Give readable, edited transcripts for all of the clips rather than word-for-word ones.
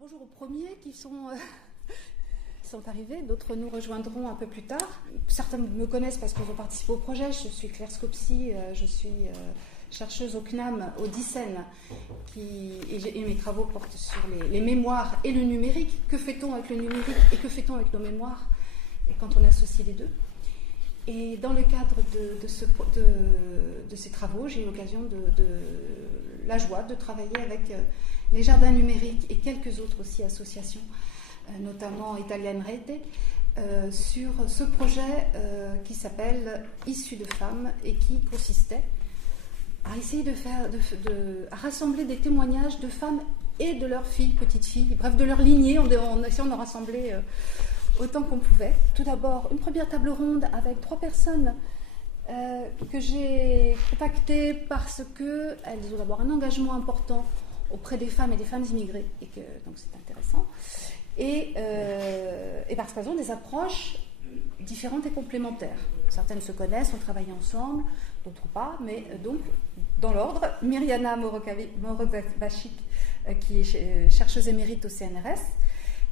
Bonjour aux premiers qui sont arrivés, d'autres nous rejoindront un peu plus tard. Certains me connaissent parce qu'ils ont participé au projet. Je suis Claire Scopsi, je suis chercheuse au CNAM, au DICEN, et mes travaux portent sur les mémoires et le numérique. Que fait-on avec le numérique et que fait-on avec nos mémoires et quand on associe les deux? Et dans le cadre de ces travaux, j'ai eu l'occasion la joie de travailler avec les Jardins numériques et quelques autres aussi associations, notamment Italiane Rete, sur ce projet qui s'appelle Issus de femmes et qui consistait à essayer à rassembler des témoignages de femmes et de leurs filles, petites filles, bref, de leur lignée, en essayant de rassembler autant qu'on pouvait. Tout d'abord, une première table ronde avec 3 personnes que j'ai contactées parce qu'elles ont d'abord un engagement important auprès des femmes et des femmes immigrées, donc c'est intéressant, et parce qu'elles ont des approches différentes et complémentaires. Certaines se connaissent, ont travaillé ensemble, d'autres pas, mais donc, dans l'ordre, Myriana Morozabachik, qui est chercheuse émérite au CNRS,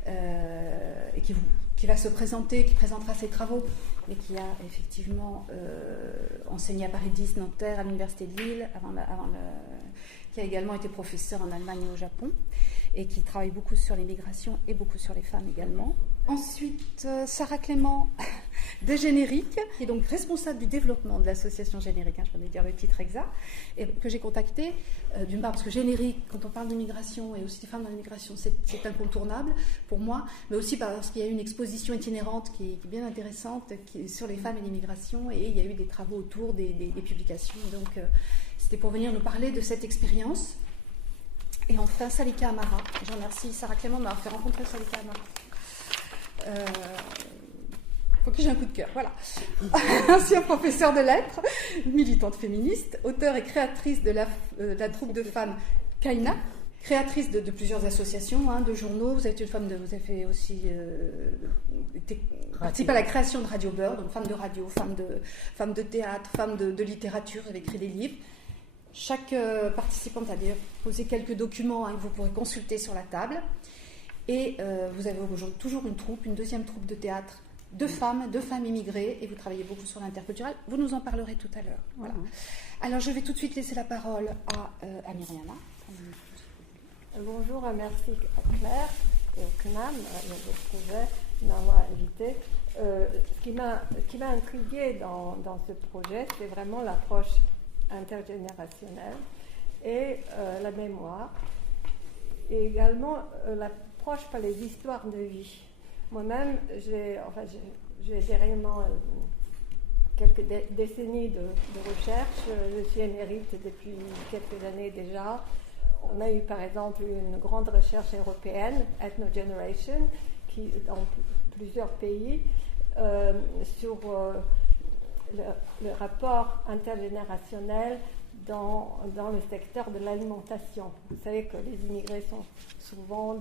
et qui va se présenter, qui présentera ses travaux, mais qui a effectivement enseigné à Paris 10, Nanterre, à l'Université de Lille, qui a également été professeur en Allemagne et au Japon, et qui travaille beaucoup sur les migrations et beaucoup sur les femmes également. Ensuite, Sarah Clément de Générique, qui est donc responsable du développement de l'association Générique, je vais dire le titre exact, et que j'ai contacté, d'une part parce que Générique, quand on parle d'immigration et aussi des femmes dans l'immigration, c'est incontournable pour moi, mais aussi parce qu'il y a eu une exposition itinérante qui est bien intéressante sur les femmes et l'immigration, et il y a eu des travaux autour des publications, donc c'était pour venir nous parler de cette expérience. Et enfin, Salika Amara. Je remercie Sarah Clément de m'avoir fait rencontrer Salika Amara. Pour qui j'ai un coup de cœur, voilà. Ancien professeur de lettres, militante féministe, auteure et créatrice de la troupe de femmes Kaina, créatrice de plusieurs associations, de journaux. Vous avez fait aussi participé à la création de Radio Beurre, donc femmes de radio, femmes de théâtre, femmes de littérature. Vous avez écrit des livres. Chaque participante a d'ailleurs posé quelques documents que vous pourrez consulter sur la table. Et vous avez aujourd'hui toujours une deuxième troupe de théâtre de femmes immigrées, et vous travaillez beaucoup sur l'interculturel. Vous nous en parlerez tout à l'heure. Voilà. Alors je vais tout de suite laisser la parole à Myriana. Bonjour, merci à Claire et au CNAM, le projet, de m'avoir invité. Ce qui m'a intriguée dans ce projet, c'est vraiment l'approche intergénérationnelle et la mémoire, et également l'approche par les histoires de vie. Moi-même, j'ai derrière moi quelques décennies de recherche. Je suis émérite depuis quelques années déjà. On a eu par exemple une grande recherche européenne, Ethnogeneration, qui dans plusieurs pays, sur le rapport intergénérationnel dans le secteur de l'alimentation. Vous savez que les immigrés sont souvent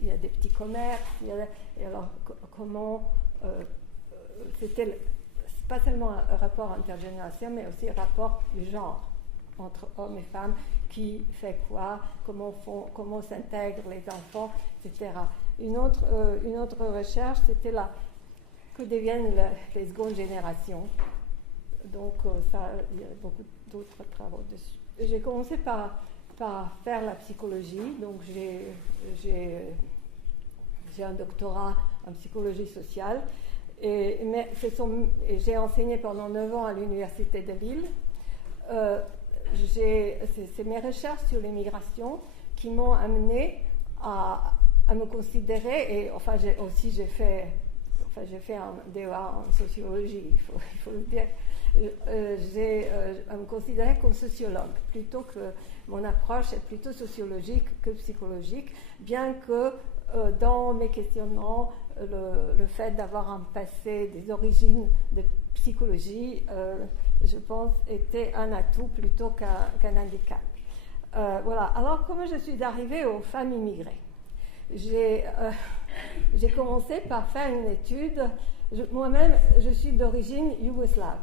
il y a des petits commerces, et alors comment c'est pas seulement un rapport intergénérationnel, mais aussi un rapport du genre entre hommes et femmes, qui fait quoi, comment s'intègrent les enfants, etc. Une autre recherche, c'était que deviennent les secondes générations. Donc il y a beaucoup d'autres travaux dessus. J'ai commencé par faire la psychologie, donc j'ai un doctorat en psychologie sociale, et j'ai enseigné pendant 9 ans à l'Université de Lille. C'est mes recherches sur l'immigration qui m'ont amené à me considérer, et enfin j'ai fait un DEA en sociologie, il faut le dire. À me considérer comme sociologue, plutôt que mon approche est plutôt sociologique que psychologique, bien que dans mes questionnements, le fait d'avoir un passé, des origines de psychologie, je pense, était un atout plutôt qu'un handicap. Voilà. Alors, comment je suis arrivée aux femmes immigrées? J'ai commencé par faire une étude. Moi-même, je suis d'origine yougoslave.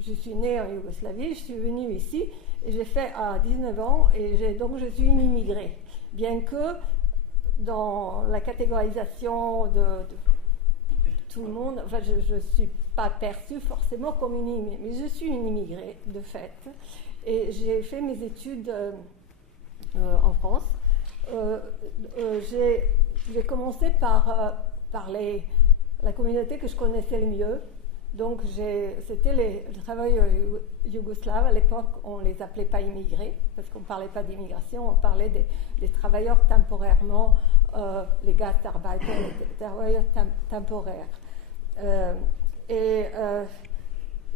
Je suis née en Yougoslavie, je suis venue ici, et j'ai fait à 19 ans, et donc je suis une immigrée. Bien que dans la catégorisation de tout le monde. Enfin, je ne suis pas perçue forcément comme une immigrée, mais je suis une immigrée de fait. Et j'ai fait mes études en France. J'ai commencé par la communauté que je connaissais le mieux. Donc, c'était les travailleurs yougoslaves. À l'époque, on ne les appelait pas immigrés, parce qu'on ne parlait pas d'immigration, on parlait des travailleurs temporairement, les gastarbeiter, les travailleurs temporaires. Et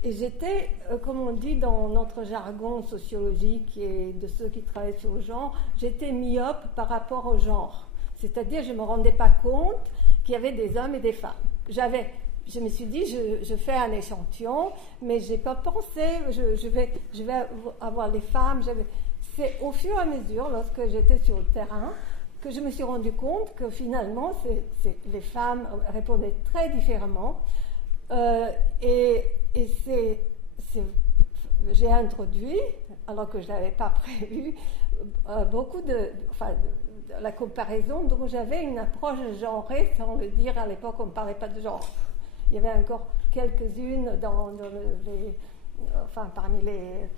j'étais, comme on dit dans notre jargon sociologique et de ceux qui travaillent sur le genre, j'étais myope par rapport au genre. C'est-à-dire, je ne me rendais pas compte qu'il y avait des hommes et des femmes. Je me suis dit, je fais un échantillon, mais je n'ai pas pensé, je vais avoir les femmes. C'est au fur et à mesure, lorsque j'étais sur le terrain, que je me suis rendu compte que finalement, les femmes répondaient très différemment. J'ai introduit, alors que je ne l'avais pas prévu, beaucoup de la comparaison. Donc j'avais une approche genrée, sans le dire. À l'époque, on ne parlait pas de genre. Il y avait encore quelques-unes parmi les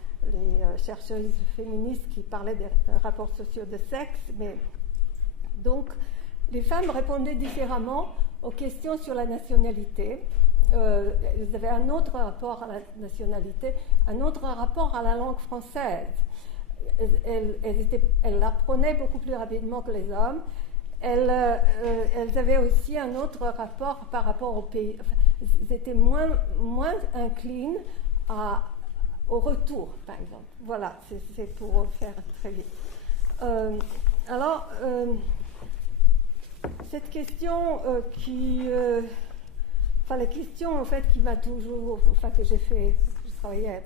chercheuses féministes qui parlaient des rapports sociaux de sexe. Mais donc, les femmes répondaient différemment aux questions sur la nationalité. Elles avaient un autre rapport à la nationalité, un autre rapport à la langue française. Elles l'apprenaient beaucoup plus rapidement que les hommes. Elles avaient aussi un autre rapport par rapport au pays. Enfin, elles étaient moins inclines au retour, par exemple. Voilà, c'est pour faire très vite. Cette question la question en fait qui m'a toujours, que j'ai fait, je travaillais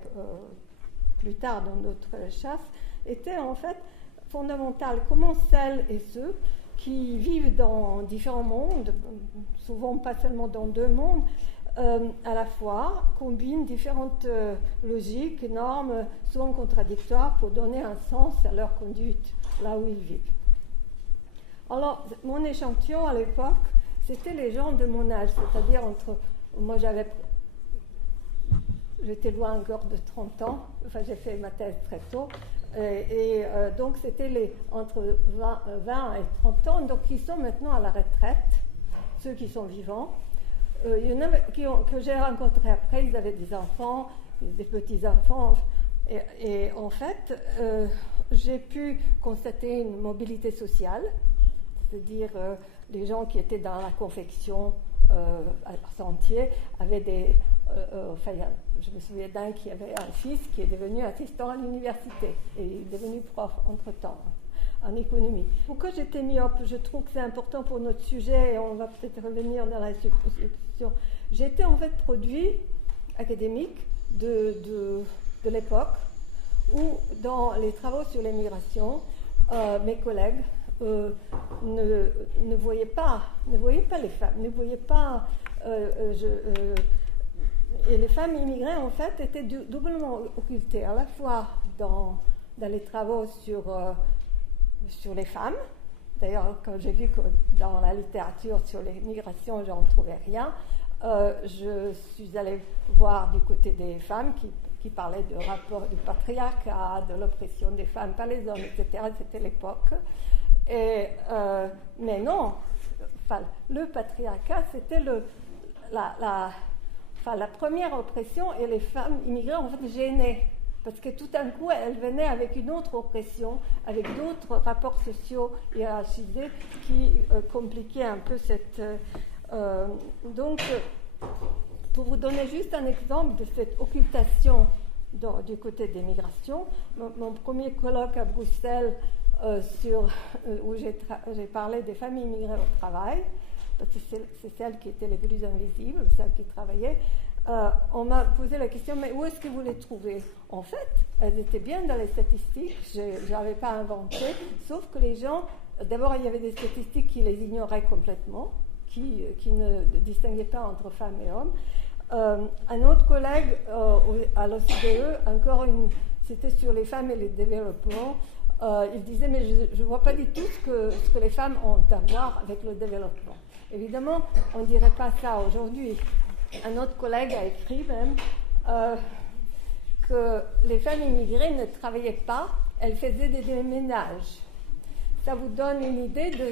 plus tard dans d'autres chasses, était en fait fondamentale. Comment celles et ceux qui vivent dans différents mondes, souvent pas seulement dans deux mondes, à la fois combinent différentes logiques, normes, souvent contradictoires, pour donner un sens à leur conduite là où ils vivent. Alors, mon échantillon à l'époque, c'était les gens de mon âge, c'est-à-dire moi j'étais loin encore de 30 ans, j'ai fait ma thèse très tôt, donc c'était entre 20 et 30 ans, donc qui sont maintenant à la retraite, ceux qui sont vivants. Il y en a que j'ai rencontrés après, ils avaient des enfants, des petits-enfants, et en fait, j'ai pu constater une mobilité sociale, c'est-à-dire les gens qui étaient dans la confection à Sentier avaient je me souviens d'un qui avait un fils qui est devenu assistant à l'université et il est devenu prof entre-temps en économie. Pourquoi j'étais myope? Je trouve que c'est important pour notre sujet et on va peut-être revenir dans la discussion. J'étais en fait produit académique de l'époque où dans les travaux sur l'immigration, mes collègues ne voyaient pas les femmes, ne voyaient pas. Et les femmes immigrées, en fait, étaient doublement occultées, à la fois dans les travaux sur les femmes. D'ailleurs, quand j'ai vu que dans la littérature sur les migrations, je n'en trouvais rien, je suis allée voir du côté des femmes qui parlaient du rapport du patriarcat, de l'oppression des femmes par les hommes, etc. C'était l'époque. Mais non, le patriarcat, c'était la première oppression, et les femmes immigrées en fait gênaient parce que tout d'un coup elles venaient avec une autre oppression, avec d'autres rapports sociaux hiérarchisés qui compliquaient un peu cette. Donc, pour vous donner juste un exemple de cette occultation du côté des migrations, mon premier colloque à Bruxelles où j'ai parlé des femmes immigrées au travail, parce que c'est celles qui étaient les plus invisibles, celles qui travaillaient, on m'a posé la question, mais où est-ce que vous les trouvez? En fait, elles étaient bien dans les statistiques, je n'avais pas inventé, sauf que les gens, d'abord il y avait des statistiques qui les ignoraient complètement, qui ne distinguaient pas entre femmes et hommes. Un autre collègue à l'OCDE, c'était sur les femmes et le développement, il disait, mais je ne vois pas du tout ce que les femmes ont à voir avec le développement. Évidemment, on ne dirait pas ça aujourd'hui. Un autre collègue a écrit même que les femmes immigrées ne travaillaient pas, elles faisaient des ménages. Ça vous donne une idée de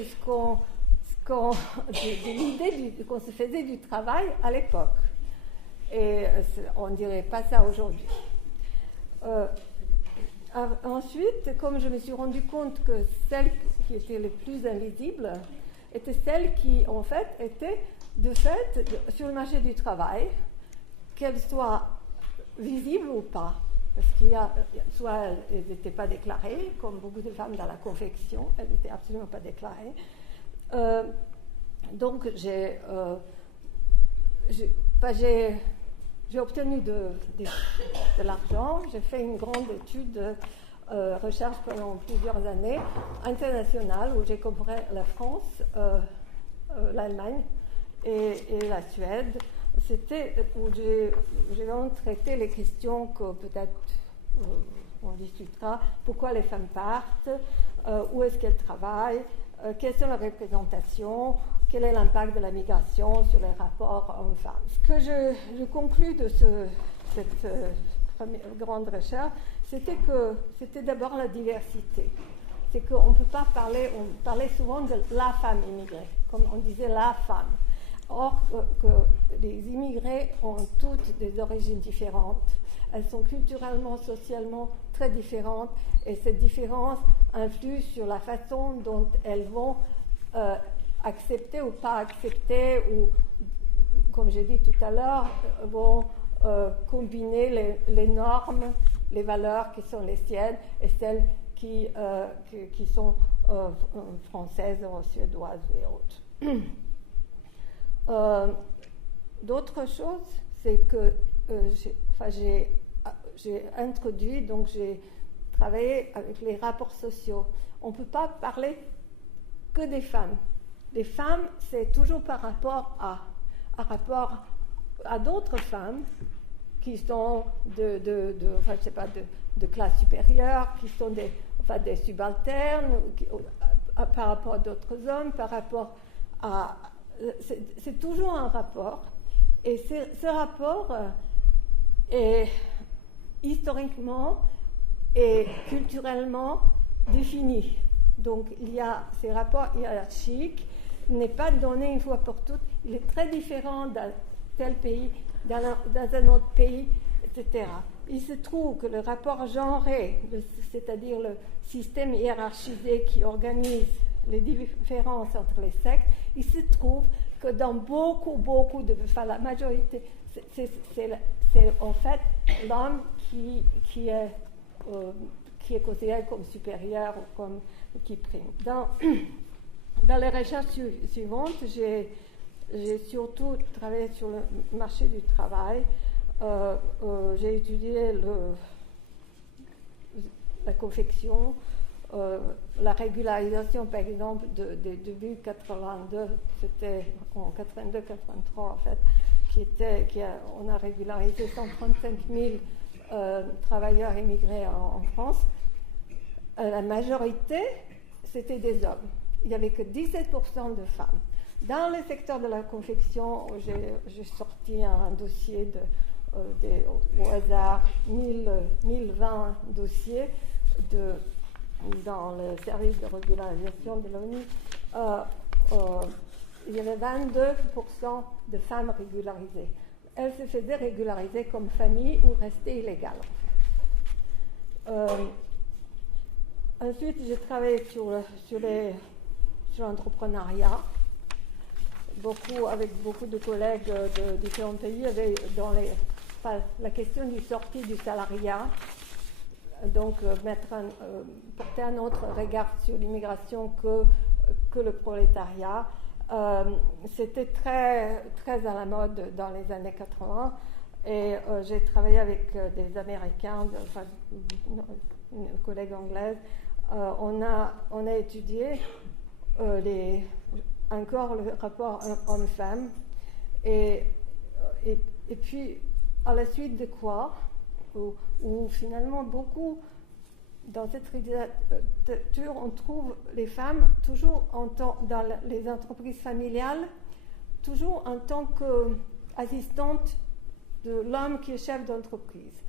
l'idée qu'on se faisait du travail à l'époque. Et on ne dirait pas ça aujourd'hui. Ensuite, comme je me suis rendu compte que celles qui étaient les plus invisibles étaient celles qui, en fait, étaient de fait sur le marché du travail, qu'elles soient visibles ou pas. Parce qu'il y a, soit elles n'étaient pas déclarées, comme beaucoup de femmes dans la confection, elles n'étaient absolument pas déclarées. Donc j'ai obtenu de l'argent, j'ai fait une grande étude de recherche pendant plusieurs années, internationale, où j'ai comparé la France, l'Allemagne et la Suède. C'était où j'ai vraiment traité les questions que peut-être on discutera. Pourquoi les femmes partent, où est-ce qu'elles travaillent, quelles sont les représentations, quel est l'impact de la migration sur les rapports hommes-femmes. Ce que je conclus de cette grande recherche, c'était que c'était d'abord la diversité. C'est qu'on ne peut pas parler, on parlait souvent de la femme immigrée, comme on disait la femme. Or, que les immigrés ont toutes des origines différentes. Elles sont culturellement, socialement très différentes, et cette différence influe sur la façon dont elles vont accepter ou pas accepter, ou, comme j'ai dit tout à l'heure, vont combiner les normes, les valeurs qui sont les siennes et celles qui sont françaises, suédoises et autres. D'autres choses, c'est que j'ai introduit, donc j'ai travaillé avec les rapports sociaux. On ne peut pas parler que des femmes. Les femmes, c'est toujours par rapport à d'autres femmes qui sont de classe supérieure, qui sont des subalternes, par rapport à d'autres hommes, par rapport à... C'est toujours un rapport, et ce rapport est historiquement et culturellement défini. Donc il y a ces rapports hiérarchiques, n'est pas donné une fois pour toutes, il est très différent dans tel pays, dans un autre pays, etc. Il se trouve que le rapport genré, c'est-à-dire le système hiérarchisé qui organise les différences entre les sexes, il se trouve que dans beaucoup de... Enfin, la majorité, c'est en fait l'homme qui est considéré comme supérieur ou comme qui prime. Dans les recherches suivantes, j'ai surtout travaillé sur le marché du travail. J'ai étudié la confection, la régularisation, par exemple, début 82, c'était en 82-83 en fait, on a régularisé 135 000 travailleurs immigrés en France. La majorité, c'était des hommes. Il n'y avait que 17% de femmes. Dans le secteur de la confection, j'ai sorti un dossier au hasard, 1020 dossiers dans le service de régularisation de l'ONU. Il y avait 22% de femmes régularisées. Elles se faisaient régulariser comme famille ou rester illégales. Ensuite, j'ai travaillé sur l'entrepreneuriat. Avec beaucoup de collègues de différents pays, la question du sortie du salariat, donc porter un autre regard sur l'immigration que le prolétariat. C'était très, très à la mode dans les années 80, et j'ai travaillé avec des Américains, une collègue anglaise. On a étudié encore le rapport homme-femme, et puis à la suite de quoi, où finalement beaucoup dans cette littérature, on trouve les femmes toujours dans les entreprises familiales, toujours en tant qu'assistante de l'homme qui est chef d'entreprise.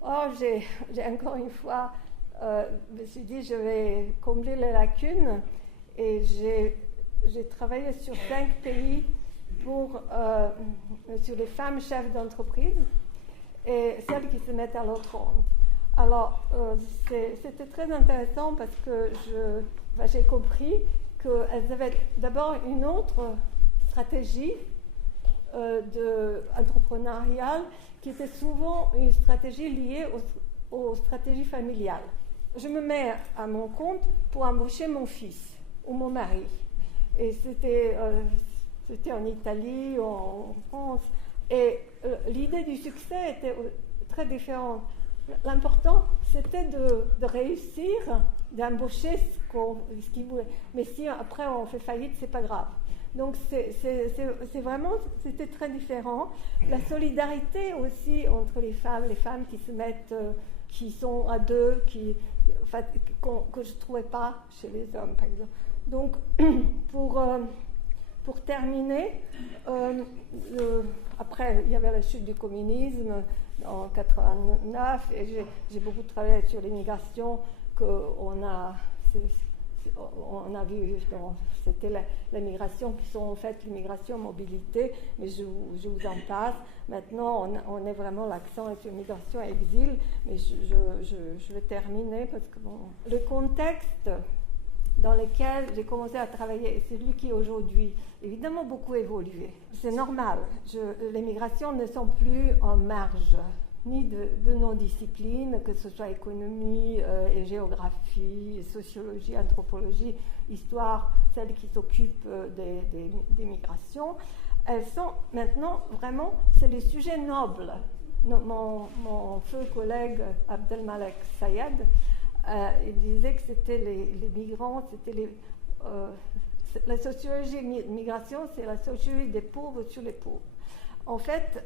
Or, j'ai encore une fois, je me suis dit, je vais combler les lacunes, et j'ai travaillé sur 5 pays sur les femmes chefs d'entreprise et celles qui se mettent à l'autre ronde. Alors, c'était très intéressant parce que j'ai compris qu'elles avaient d'abord une autre stratégie entrepreneuriale qui était souvent une stratégie liée aux stratégies familiales. Je me mets à mon compte pour embaucher mon fils ou mon mari. Et c'était en Italie, en France. Et l'idée du succès était très différente. L'important, c'était de réussir, d'embaucher ce qu'il voulait. Mais si après on fait faillite, c'est pas grave. Donc c'était très différent. La solidarité aussi entre les femmes qui se mettent, qui sont à deux, que je trouvais pas chez les hommes, par exemple. Donc pour terminer, après il y avait la chute du communisme en 89, et j'ai beaucoup travaillé sur l'immigration qu'on a vu, c'était la migration qui sont en fait l'immigration mobilité, mais je vous en passe. Maintenant, on est vraiment l'accent sur migration et exil, mais je vais terminer parce que le contexte dans lequel j'ai commencé à travailler, et celui qui aujourd'hui, évidemment, beaucoup évolué. C'est normal. Les migrations ne sont plus en marge ni de nos disciplines, que ce soit économie et géographie, sociologie, anthropologie, histoire, celles qui s'occupent des migrations. Elles sont maintenant vraiment, c'est les sujets nobles. Mon feu collègue Abdelmalek Sayed, il disait que c'était les migrants, c'était la sociologie de migration, c'est la sociologie des pauvres sur les pauvres. En fait,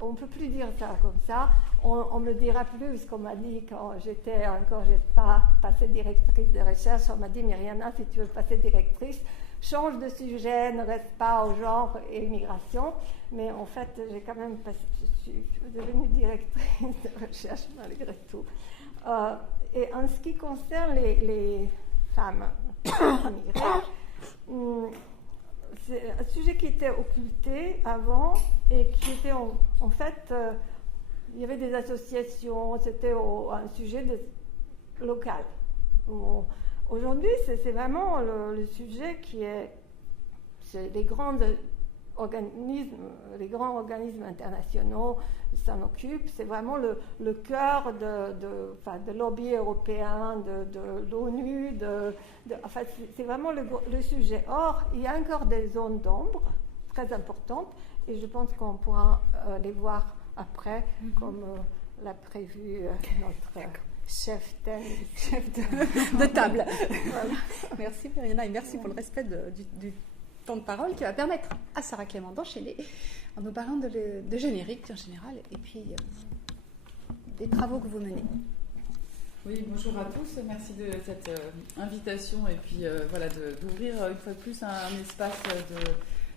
on ne peut plus dire ça comme ça. On ne me dira plus, ce qu'on m'a dit quand j'ai pas passé directrice de recherche. On m'a dit, Myriana, si tu veux passer directrice, change de sujet, ne reste pas au genre et immigration. Mais en fait, je suis devenue directrice de recherche malgré tout. Et en ce qui concerne les femmes immigrées, c'est un sujet qui était occulté avant et qui était en fait, il y avait des associations, c'était un sujet local. Aujourd'hui, c'est vraiment le sujet qui c'est les grands organismes internationaux s'en occupent. C'est vraiment le cœur de lobby européen, de l'ONU, enfin, c'est vraiment le sujet. Or, il y a encore des zones d'ombre très importantes, et je pense qu'on pourra les voir après, comme l'a prévu notre chef de table. Voilà. Merci Myriana, et merci pour le respect du temps de parole qui va permettre à Sarah Clément d'enchaîner en nous parlant de générique en général, et puis des travaux que vous menez. Oui, bonjour à tous, merci de cette invitation, et puis voilà, d'ouvrir une fois de plus un espace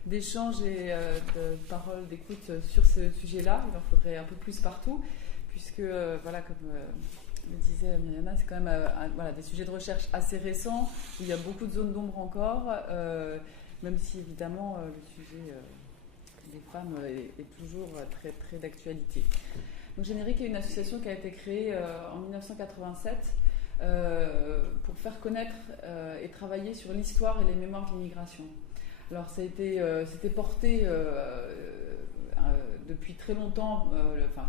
d'échange et de parole, d'écoute sur ce sujet-là. Il en faudrait un peu plus partout, puisque voilà, comme le disait Myriana, c'est quand même voilà, des sujets de recherche assez récents, où il y a beaucoup de zones d'ombre encore, même si évidemment le sujet des femmes est toujours très, très d'actualité. Donc Générique est une association qui a été créée en 1987 pour faire connaître et travailler sur l'histoire et les mémoires de l'immigration. Alors c'était porté depuis très longtemps,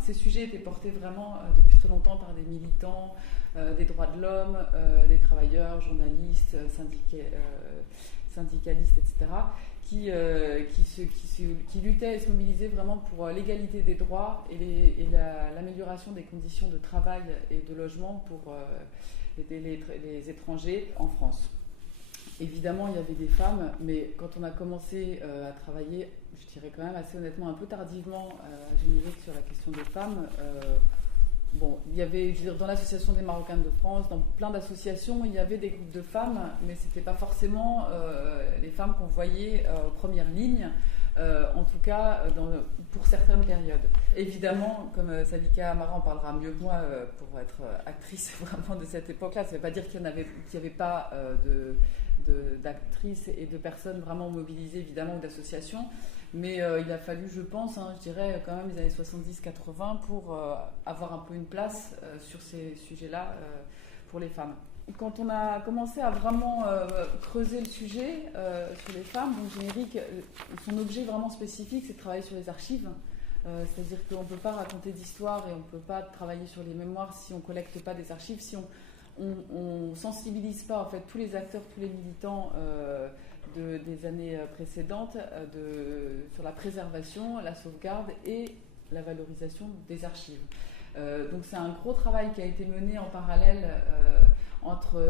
ces sujets étaient portés vraiment depuis très longtemps par des militants des droits de l'homme, des travailleurs, journalistes, syndicalistes, etc., qui luttaient et se mobilisaient vraiment pour l'égalité des droits et l'amélioration des conditions de travail et de logement pour les étrangers en France. Évidemment, il y avait des femmes, mais quand on a commencé à travailler, je dirais quand même assez honnêtement, un peu tardivement à Générique sur la question des femmes, bon, il y avait, je veux dire, dans l'association des Marocaines de France, dans plein d'associations, il y avait des groupes de femmes, mais c'était pas forcément les femmes qu'on voyait aux premières lignes, en tout cas pour certaines périodes. Évidemment, comme Salika Amara en parlera mieux que moi, pour être actrice vraiment de cette époque-là, ça ne veut pas dire qu'il n'y avait pas d'actrices et de personnes vraiment mobilisées, évidemment, ou d'associations. Mais il a fallu, je pense, je dirais quand même les années 70-80 pour avoir un peu une place sur ces sujets-là pour les femmes. Quand on a commencé à vraiment creuser le sujet sur les femmes, donc Générique, son objet vraiment spécifique, c'est de travailler sur les archives. C'est-à-dire qu'on ne peut pas raconter d'histoire et on ne peut pas travailler sur les mémoires si on ne collecte pas des archives, si on ne sensibilise pas en fait, tous les acteurs, tous les militants des années précédentes sur la préservation, la sauvegarde et la valorisation des archives. Donc c'est un gros travail qui a été mené en parallèle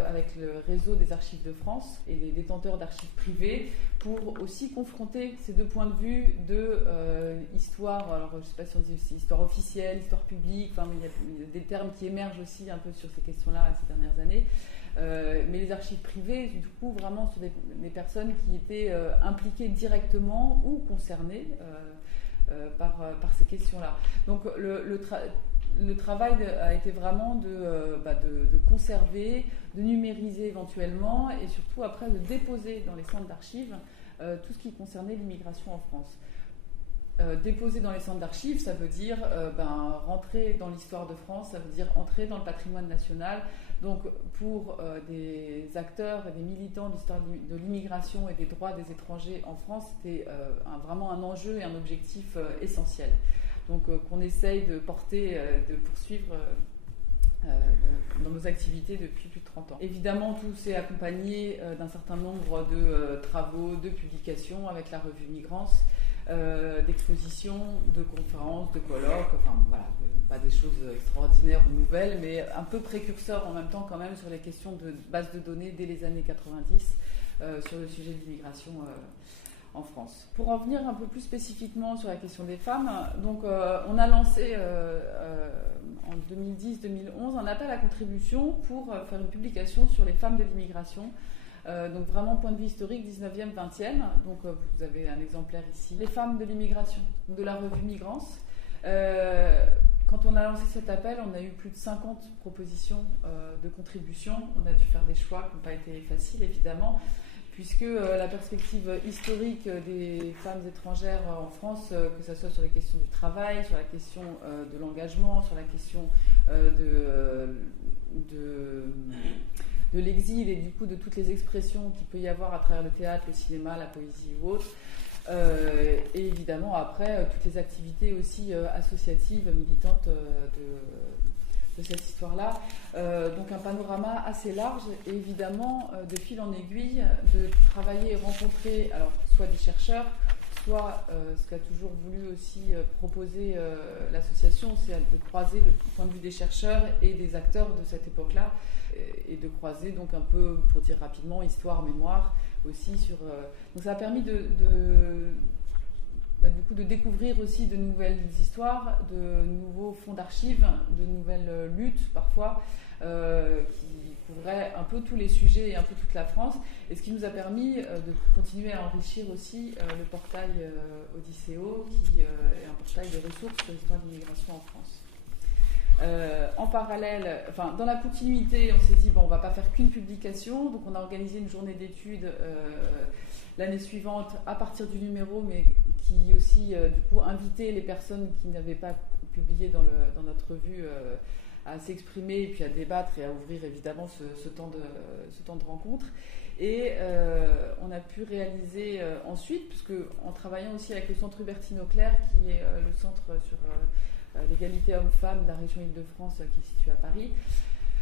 avec le réseau des archives de France et les détenteurs d'archives privées pour aussi confronter ces deux points de vue de histoire, alors je ne sais pas si on dit aussi histoire officielle, histoire publique, enfin, il y a des termes qui émergent aussi un peu sur ces questions-là ces dernières années. Mais les archives privées, du coup, vraiment sur des personnes qui étaient impliquées directement ou concernées par ces questions-là. Donc le travail a été vraiment de conserver, de numériser éventuellement et surtout après de déposer dans les centres d'archives tout ce qui concernait l'immigration en France. Déposer dans les centres d'archives, ça veut dire rentrer dans l'histoire de France, ça veut dire entrer dans le patrimoine national. Donc pour des acteurs et des militants de l'histoire de l'immigration et des droits des étrangers en France, c'était vraiment un enjeu et un objectif essentiel. Donc qu'on essaye de porter, de poursuivre dans nos activités depuis plus de 30 ans. Évidemment, tout s'est accompagné d'un certain nombre de travaux, de publications avec la revue Migrance, d'expositions, de conférences, de colloques, enfin voilà, pas des choses extraordinaires ou nouvelles, mais un peu précurseurs en même temps quand même sur les questions de base de données dès les années 90 sur le sujet de l'immigration en France. Pour en venir un peu plus spécifiquement sur la question des femmes, donc on a lancé en 2010-2011 un appel à contribution pour faire une publication sur les femmes de l'immigration. Donc vraiment point de vue historique 19e, 20e, donc vous avez un exemplaire ici. Les femmes de l'immigration, de la revue Migrance. Quand on a lancé cet appel, on a eu plus de 50 propositions de contribution. On a dû faire des choix qui n'ont pas été faciles évidemment, puisque la perspective historique des femmes étrangères en France, que ce soit sur les questions du travail, sur la question de l'engagement, sur la question de l'exil et du coup de toutes les expressions qu'il peut y avoir à travers le théâtre, le cinéma, la poésie ou autre. Et évidemment après toutes les activités aussi associatives, militantes de cette histoire-là. Donc un panorama assez large et évidemment de fil en aiguille de travailler et rencontrer alors soit des chercheurs, soit ce qu'a toujours voulu aussi proposer l'association, c'est de croiser le point de vue des chercheurs et des acteurs de cette époque-là et de croiser donc un peu, pour dire rapidement, histoire, mémoire aussi sur... Donc ça a permis du coup de découvrir aussi de nouvelles histoires, de nouveaux fonds d'archives, de nouvelles luttes parfois qui couvraient un peu tous les sujets et un peu toute la France, et ce qui nous a permis de continuer à enrichir aussi le portail Odysseo, qui est un portail de ressources sur l'histoire de l'immigration en France. En parallèle, enfin dans la continuité, on s'est dit bon, on va pas faire qu'une publication, donc on a organisé une journée d'études l'année suivante à partir du numéro, mais qui aussi du coup invitait les personnes qui n'avaient pas publié dans notre revue à s'exprimer et puis à débattre et à ouvrir évidemment ce temps de rencontre. Et on a pu réaliser ensuite, puisque en travaillant aussi avec le centre Hubertine Auclair, qui est le centre sur l'égalité homme-femme de la région Île-de-France qui est située à Paris,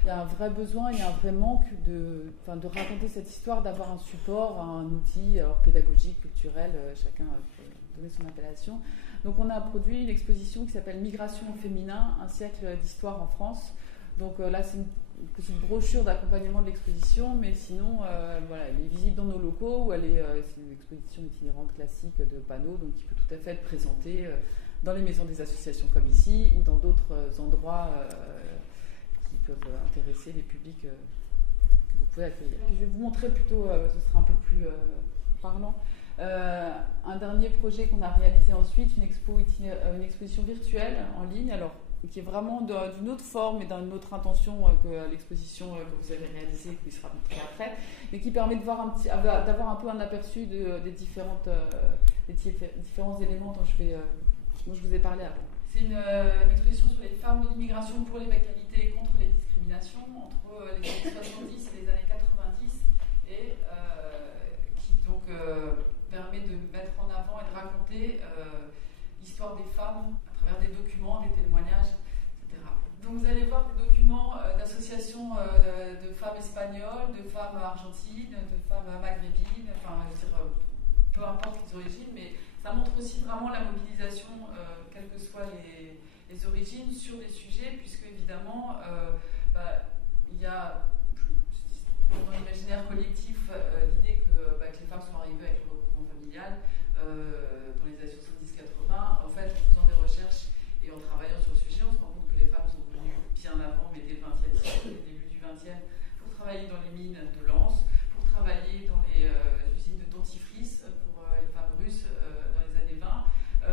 il y a un vrai besoin, il y a un vrai manque de raconter cette histoire, d'avoir un support, un outil pédagogique, culturel, chacun peut donner son appellation. Donc on a produit une exposition qui s'appelle Migration au féminin, un siècle d'histoire en France. Donc là c'est une petite brochure d'accompagnement de l'exposition, mais sinon voilà, elle est visible dans nos locaux, où c'est une exposition itinérante classique de panneaux, donc qui peut tout à fait être présentée dans les maisons des associations comme ici ou dans d'autres endroits qui peuvent intéresser les publics que vous pouvez accueillir. Puis je vais vous montrer plutôt, ce sera un peu plus parlant, un dernier projet qu'on a réalisé ensuite, une exposition virtuelle en ligne, alors qui est vraiment d'une autre forme et d'une autre intention que l'exposition que vous avez réalisée, qui sera montrée après, mais qui permet de voir d'avoir un peu un aperçu des différents éléments dont je vous ai parlé avant. C'est une exposition sur les femmes de l'immigration pour l'égalité et contre les discriminations entre les années 70 et les années 90 et qui donc permet de mettre en avant et de raconter l'histoire des femmes à travers des documents, des témoignages, etc. Donc vous allez voir des documents d'associations de femmes espagnoles, de femmes argentines, de femmes maghrébines, enfin je veux dire, peu importe les origines, mais ça montre aussi vraiment la mobilisation, quelles que soient les origines, sur des sujets, puisque évidemment, il y a dans l'imaginaire collectif l'idée que les femmes sont arrivées avec le regroupement familial dans les années 70-80. En fait, en faisant des recherches et en travaillant sur le sujet, on se rend compte que les femmes sont venues bien avant, mais dès le XXe siècle, au début du XXe, pour travailler dans les mines de Lens, pour travailler dans les usines de dentifrice pour les femmes russes dans les années 20,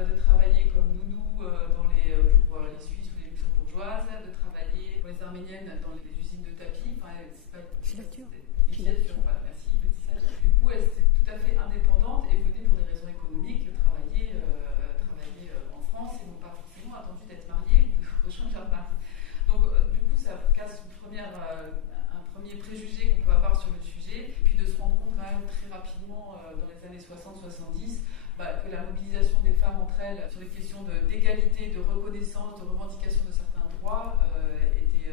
de travailler comme nounou pour les Suisses ou les luxembourgeoises, de travailler pour les Arméniennes dans les usines de tapis. Enfin, c'est pas filature, voilà, merci, petit sage. Du coup, elles étaient tout à fait indépendantes et venaient pour des raisons économiques travailler en France et n'ont pas forcément attendu d'être mariées ou de rejoindre leur mari. Donc, du coup, ça casse un premier préjugé qu'on peut avoir sur le sujet, et puis de se rendre compte quand même très rapidement dans les années 60-70 que la mobilisation des femmes entre elles sur les questions d'égalité, de reconnaissance, de revendication de certains droits était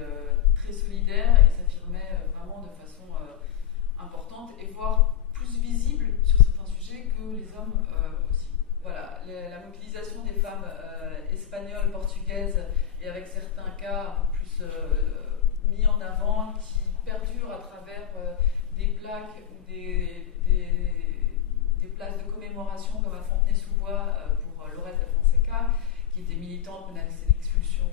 très solidaire et s'affirmait vraiment de façon importante et voire plus visible sur certains sujets que les hommes aussi. Voilà, la mobilisation des femmes espagnoles, portugaises et avec certains cas un peu plus mis en avant qui perdurent à travers des plaques ou des places de commémoration comme à Fontenay-sous-Bois pour Lorette de Fonseca, qui était militante menaçait l'expulsion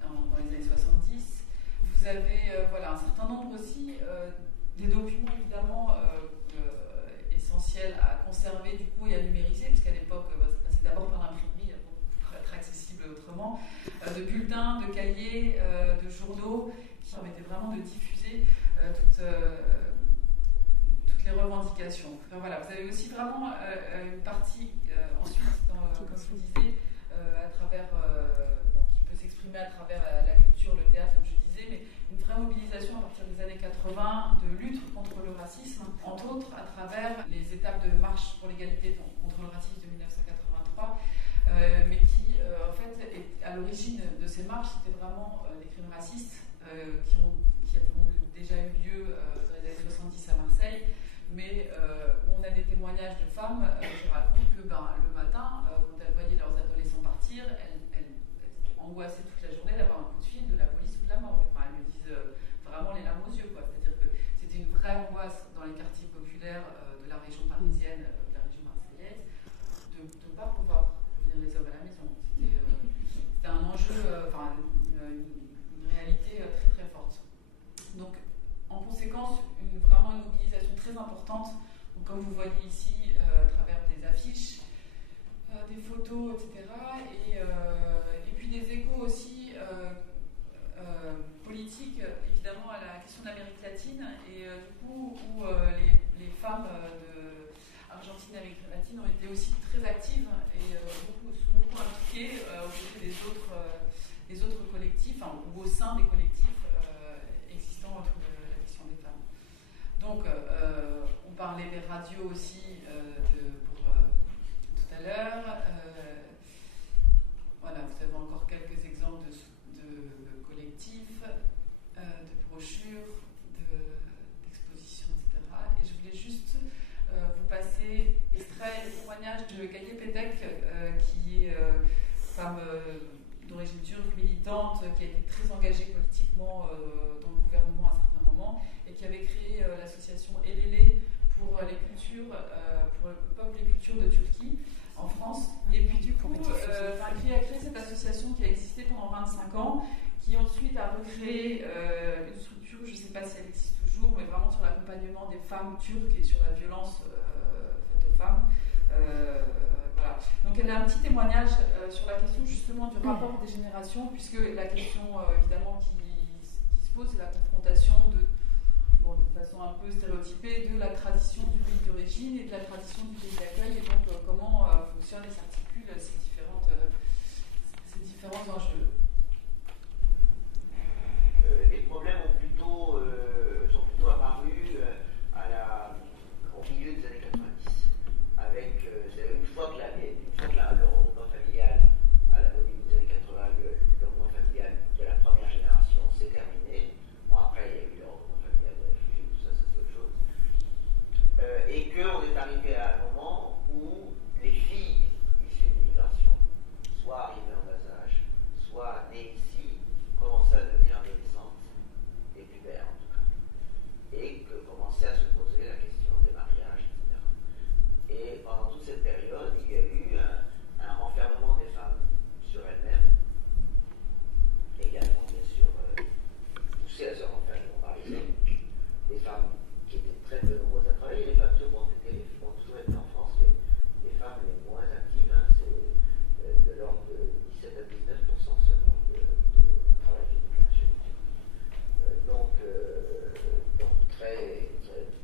dans les années 70. Vous avez un certain nombre aussi des documents évidemment essentiels à conserver du coup et à numériser, puisqu'à l'époque ça passait d'abord par l'imprimerie pour être accessible autrement, de bulletins, de cahiers, de journaux qui permettaient vraiment de diffuser toutes les revendications. Enfin, voilà, vous avez aussi vraiment une partie ensuite, comme je vous disais, à travers, qui peut s'exprimer à travers la culture, le théâtre, comme je disais, mais une vraie mobilisation à partir des années 80 de lutte contre le racisme, entre autres à travers les étapes de marche pour l'égalité contre le racisme de 1983, mais qui, en fait, à l'origine de ces marches, c'était vraiment des crimes racistes qui ont déjà eu lieu dans les années 70 à Marseille, mais où on a des témoignages de femmes qui racontent que le matin, quand elles voyaient leurs adolescents partir, elles étaient angoissées toute la journée d'avoir un coup de fil de la police ou de la mort. Enfin, elles me disent vraiment les larmes aux yeux, quoi. C'est-à-dire que c'était une vraie angoisse dans les quartiers populaires de la région parisienne, de la région marseillaise, de ne pas pouvoir revenir les hommes à la maison. C'était un enjeu, une réalité très très forte. Donc, en conséquence, vraiment une mobilisation très importante, donc, comme vous voyez ici, à travers des affiches, des photos, etc. Et puis des échos aussi politiques, évidemment, à la question de l'Amérique latine, et du coup, où les femmes argentines et Amérique latine ont été aussi très actives et sont beaucoup impliquées aux côtés des autres collectifs, ou au sein des collectifs existants autour de la question des femmes. Donc, on parlait des radios aussi pour tout à l'heure. Voilà, vous avez encore quelques exemples de collectifs, de brochures, d'expositions, etc. Et je voulais juste vous passer extrait le témoignage de Gaye Pedek, qui est femme d'origine turque, militante, qui a été très engagée politiquement dans le gouvernement à certains moments, et qui avait créé l'association Elele pour les cultures, pour le peuple et culture de Turquie en France. Et puis du coup, qui a créé cette association qui a existé pendant 25 ans, qui ensuite a recréé une structure, je ne sais pas si elle existe toujours, mais vraiment sur l'accompagnement des femmes turques et sur la violence faite aux femmes. Voilà. Donc elle a un petit témoignage sur la question justement du rapport des générations, puisque la question évidemment qui se pose, c'est la confrontation de façon un peu stéréotypée de la tradition du pays d'origine et de la tradition du pays d'accueil, et donc comment fonctionnent et s'articulent ces différents enjeux. Les problèmes sont plutôt apparus au milieu des années 90, avec une fois que le regroupement familial, au début des années 80, le regroupement familial de la première génération s'est terminé. Bon, après, il y a eu le regroupement familial de réfugiés, tout ça c'est autre chose. Et qu'on est arrivé à un moment où les filles issues de l'immigration, soit arrivées en bas âge, soit nées ici, commençaient à devenir adolescentes, et pubères en tout cas, et que commençait à se poser la question des mariages, etc. Et pendant toute cette période, il y a eu un renfermement des femmes sur elles-mêmes, également bien sûr poussées à se renfermer par les hommes, des femmes qui étaient très peu nombreuses à travailler. Les femmes turques ont toujours été en France les femmes les moins actives, c'est de l'ordre de 17 à 19% seulement de travail féminin chez les Turcs. Donc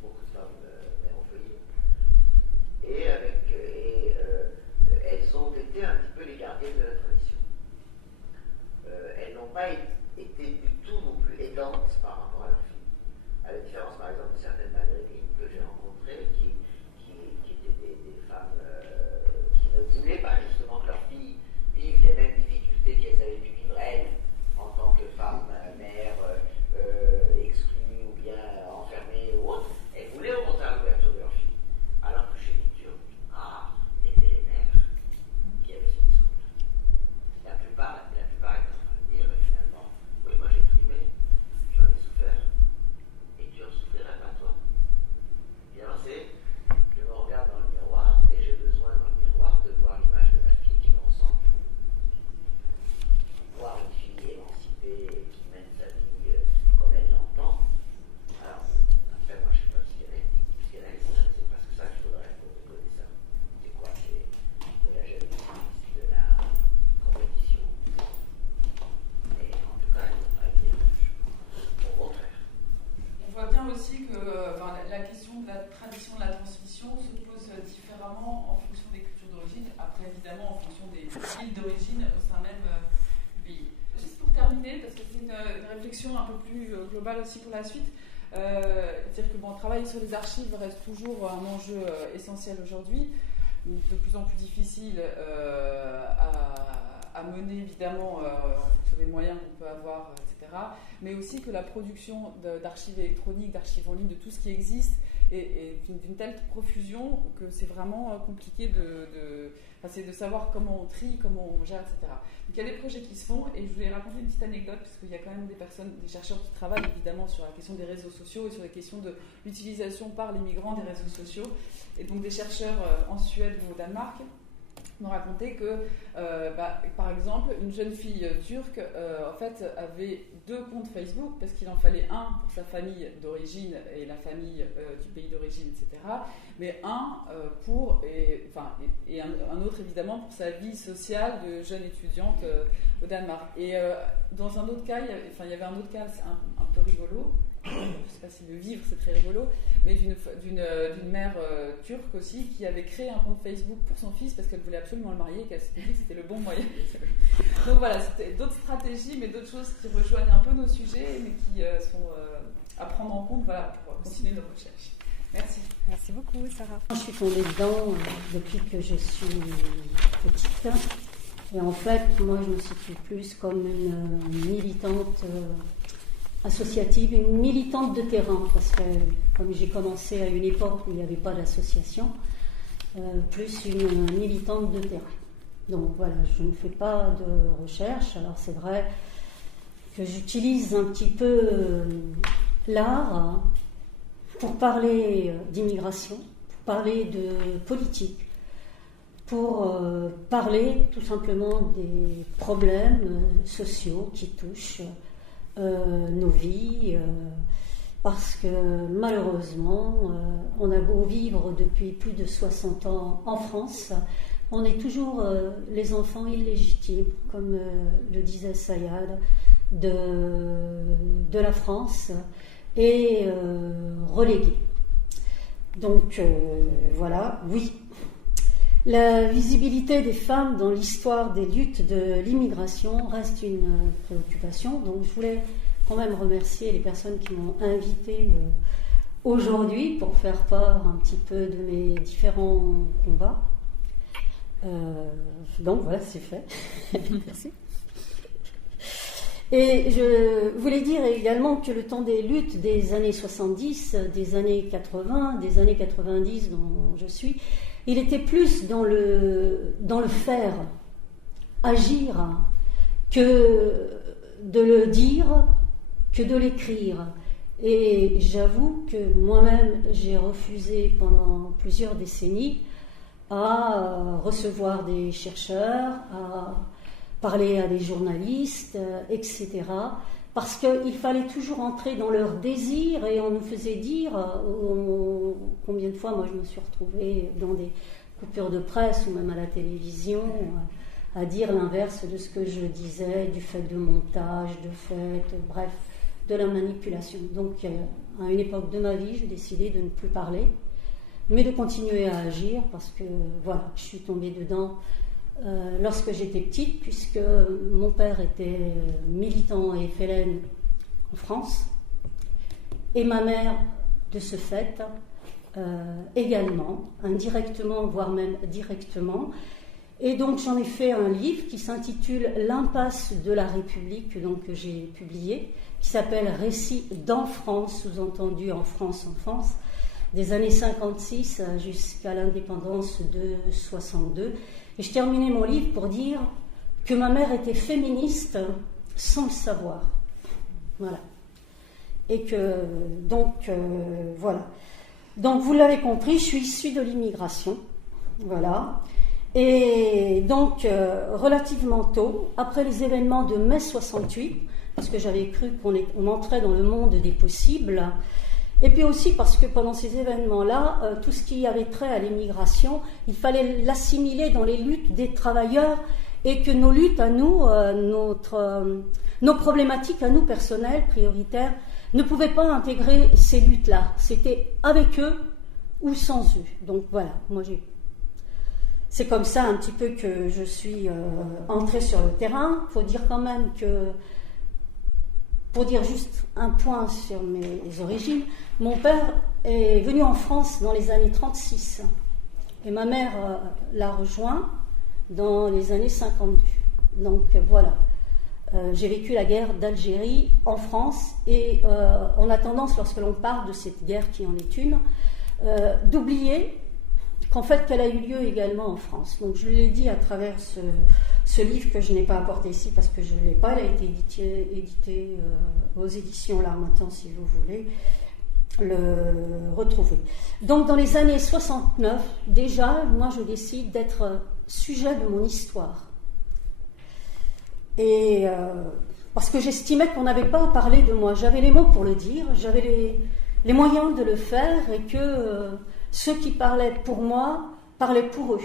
beaucoup de femmes mères au foyer. Et elles ont été un petit peu les gardiennes de la tradition. Elles n'ont pas été du tout non plus aidantes par rapport à leurs filles. À la différence, par exemple, de certaines maghrébines que j'ai rencontrées qui étaient des femmes qui ne voulaient pas justement que leurs filles vivent les mêmes difficultés qu'elles avaient pu vivre elles en tant que femmes, mères, exclues ou bien enfermées ou autres. Elles voulaient au contraire l'ouverture de leurs filles. Alors que chez les Turcs, étaient les mères qui avaient ce discours-là. La plupart étaient en train de dire, finalement, oui, moi j'ai primé, j'en ai souffert, et tu en souffriras pas toi. Bien, je me regarde dans le miroir, et j'ai besoin dans le miroir de voir l'image de ma fille qui me ressemble. Voir une fille émancipée, qui mène sa vie comme elle l'entend. Alors, après, moi je ne suis pas psychanalyste, c'est parce que ça qu'il faudrait coder ça. C'est quoi? C'est de la jalousie, de la compétition. Et en tout cas, il ne faut pas dire au contraire. On voit bien aussi que la question de la tradition de la transmission se pose différemment en fonction des cultures d'origine, après évidemment en fonction des villes d'origine au sein même du pays. Juste pour terminer, parce que c'est une réflexion un peu plus globale aussi pour la suite, c'est-à-dire que travailler sur les archives reste toujours un enjeu essentiel aujourd'hui, de plus en plus difficile à mener évidemment en fonction des moyens qu'on peut avoir, etc. Mais aussi que la production d'archives électroniques, d'archives en ligne, de tout ce qui existe est d'une telle profusion que c'est vraiment compliqué c'est de savoir comment on trie, comment on gère, etc. Donc il y a des projets qui se font, et je voulais raconter une petite anecdote, parce qu'il y a quand même des chercheurs qui travaillent évidemment sur la question des réseaux sociaux et sur la question de l'utilisation par les migrants des réseaux sociaux. Et donc des chercheurs en Suède ou au Danemark m'ont raconté que, par exemple, une jeune fille turque en fait, avait 2 comptes Facebook, parce qu'il en fallait un pour sa famille d'origine et la famille du pays d'origine, etc. Mais un et un autre évidemment pour sa vie sociale de jeune étudiante au Danemark. Et dans un autre cas, il y avait un autre cas un peu rigolo. Je ne sais pas si le vivre c'est très rigolo, mais d'une mère turque aussi qui avait créé un compte Facebook pour son fils parce qu'elle voulait absolument le marier et qu'elle s'était dit que c'était le bon moyen. Donc voilà, c'était d'autres stratégies, mais d'autres choses qui rejoignent un peu nos sujets, mais qui sont à prendre en compte pour continuer nos recherches. Merci. Merci beaucoup, Sarah. Je suis tombée dedans depuis que je suis petite. Et en fait, moi, je me situe plus comme une militante associative, une militante de terrain, parce que comme j'ai commencé à une époque où il n'y avait pas d'association, plus une militante de terrain. Donc voilà, je ne fais pas de recherche. Alors c'est vrai que j'utilise un petit peu l'art pour parler d'immigration, pour parler de politique, pour parler tout simplement des problèmes sociaux qui touchent nos vies, parce que malheureusement, on a beau vivre depuis plus de 60 ans en France, on est toujours les enfants illégitimes, comme le disait Sayad, de la France, et relégués. Donc voilà, oui. La visibilité des femmes dans l'histoire des luttes de l'immigration reste une préoccupation. Donc je voulais quand même remercier les personnes qui m'ont invitée aujourd'hui pour faire part un petit peu de mes différents combats. Donc voilà, c'est fait. Merci. Et je voulais dire également que le temps des luttes des années 70, des années 80, des années 90 dont je suis, il était plus dans le faire, agir, que de le dire, que de l'écrire. Et j'avoue que moi-même, j'ai refusé pendant plusieurs décennies à recevoir des chercheurs, à parler à des journalistes, etc. Parce qu'il fallait toujours entrer dans leur désir et on nous faisait dire, combien de fois moi je me suis retrouvée dans des coupures de presse ou même à la télévision, à dire l'inverse de ce que je disais, du fait de montage, de fait, bref, de la manipulation. Donc à une époque de ma vie, j'ai décidé de ne plus parler, mais de continuer à agir parce que voilà, je suis tombée dedans lorsque j'étais petite, puisque mon père était militant et FLN en France, et ma mère, de ce fait, également, indirectement, voire même directement. Et donc j'en ai fait un livre qui s'intitule « L'impasse de la République », donc, que j'ai publié, qui s'appelle « Récits d'en France », sous-entendu en France, des années 56 jusqu'à l'indépendance de 62. Et je terminais mon livre pour dire que ma mère était féministe sans le savoir. Voilà. Et que, donc, voilà. Donc, vous l'avez compris, je suis issue de l'immigration. Voilà. Et donc, relativement tôt, après les événements de mai 68, parce que j'avais cru qu'on entrait dans le monde des possibles, et puis aussi parce que pendant ces événements-là, tout ce qui avait trait à l'immigration, il fallait l'assimiler dans les luttes des travailleurs, et que nos luttes à nous, nos problématiques à nous personnelles, prioritaires, ne pouvaient pas intégrer ces luttes-là. C'était avec eux ou sans eux. Donc voilà, c'est comme ça un petit peu que je suis entrée sur le terrain. Il faut dire quand même que, pour dire juste un point sur mes origines, mon père est venu en France dans les années 36 et ma mère l'a rejoint dans les années 52. Donc voilà, j'ai vécu la guerre d'Algérie en France et on a tendance, lorsque l'on parle de cette guerre qui en est une, d'oublier qu'en fait qu'elle a eu lieu également en France. Donc je l'ai dit à travers ce livre que je n'ai pas apporté ici parce que je ne l'ai pas, il a été édité aux éditions L'Harmattan, si vous voulez le retrouver. Donc dans les années 69, déjà, moi je décide d'être sujet de mon histoire. Et parce que j'estimais qu'on n'avait pas à parler de moi. J'avais les mots pour le dire, j'avais les moyens de le faire et que ceux qui parlaient pour moi parlaient pour eux,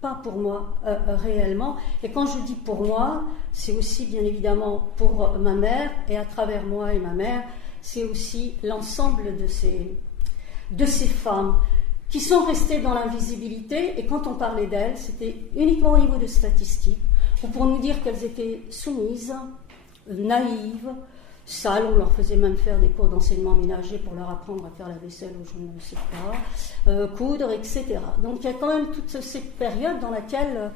pas pour moi réellement. Et quand je dis pour moi, c'est aussi bien évidemment pour ma mère, et à travers moi et ma mère, c'est aussi l'ensemble de ces femmes qui sont restées dans l'invisibilité. Et quand on parlait d'elles, c'était uniquement au niveau de statistiques, ou pour nous dire qu'elles étaient soumises, naïves, sales. On leur faisait même faire des cours d'enseignement ménager pour leur apprendre à faire la vaisselle ou je ne sais pas, coudre, etc. Donc il y a quand même toute cette période dans laquelle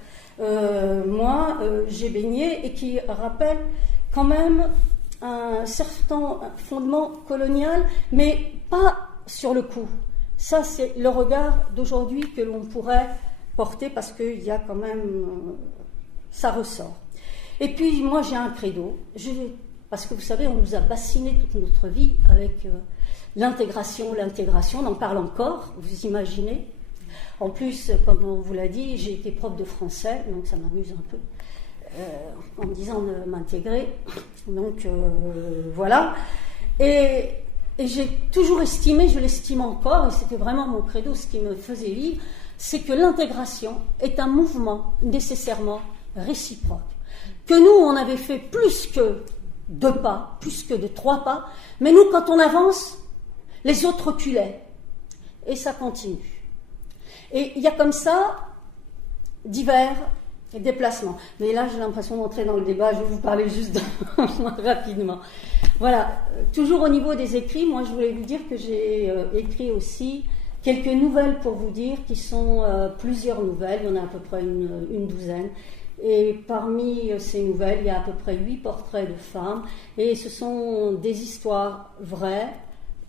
moi j'ai baigné et qui rappelle quand même un certain fondement colonial, mais pas sur le coup. Ça, c'est le regard d'aujourd'hui que l'on pourrait porter parce qu'il y a quand même... ça ressort. Et puis, moi, j'ai un credo. Parce que, vous savez, on nous a bassiné toute notre vie avec l'intégration, on en parle encore, vous imaginez. En plus, comme on vous l'a dit, j'ai été prof de français, donc ça m'amuse un peu, en me disant de m'intégrer. Donc voilà. Et j'ai toujours estimé, je l'estime encore, et c'était vraiment mon credo, ce qui me faisait vivre, c'est que l'intégration est un mouvement nécessairement réciproque. Que nous, on avait fait plus que 2 pas, plus que de 3 pas, mais nous, quand on avance, les autres reculaient. Et ça continue. Et il y a comme ça divers déplacements. Mais là, j'ai l'impression d'entrer dans le débat, je vais vous parler juste rapidement. Voilà, toujours au niveau des écrits, moi je voulais vous dire que j'ai écrit aussi quelques nouvelles pour vous dire, qui sont plusieurs nouvelles, il y en a à peu près une douzaine. Et parmi ces nouvelles, il y a à peu près 8 portraits de femmes, et ce sont des histoires vraies,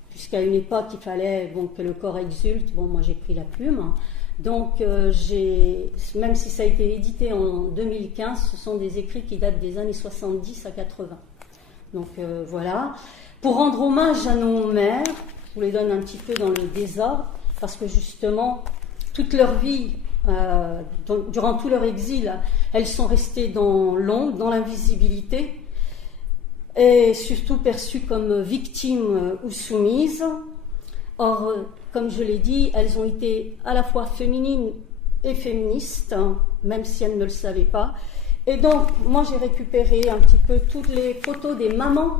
puisqu'à une époque, il fallait que le corps exulte. Bon, moi, j'ai pris la plume. Donc, même si ça a été édité en 2015, ce sont des écrits qui datent des années 70 à 80. Donc, voilà. Pour rendre hommage à nos mères, je vous les donne un petit peu dans le désordre, parce que justement, toute leur vie, durant tout leur exil, elles sont restées dans l'ombre, dans l'invisibilité, et surtout perçues comme victimes ou soumises. Or, comme je l'ai dit, elles ont été à la fois féminines et féministes, même si elles ne le savaient pas. Et donc, moi, j'ai récupéré un petit peu toutes les photos des mamans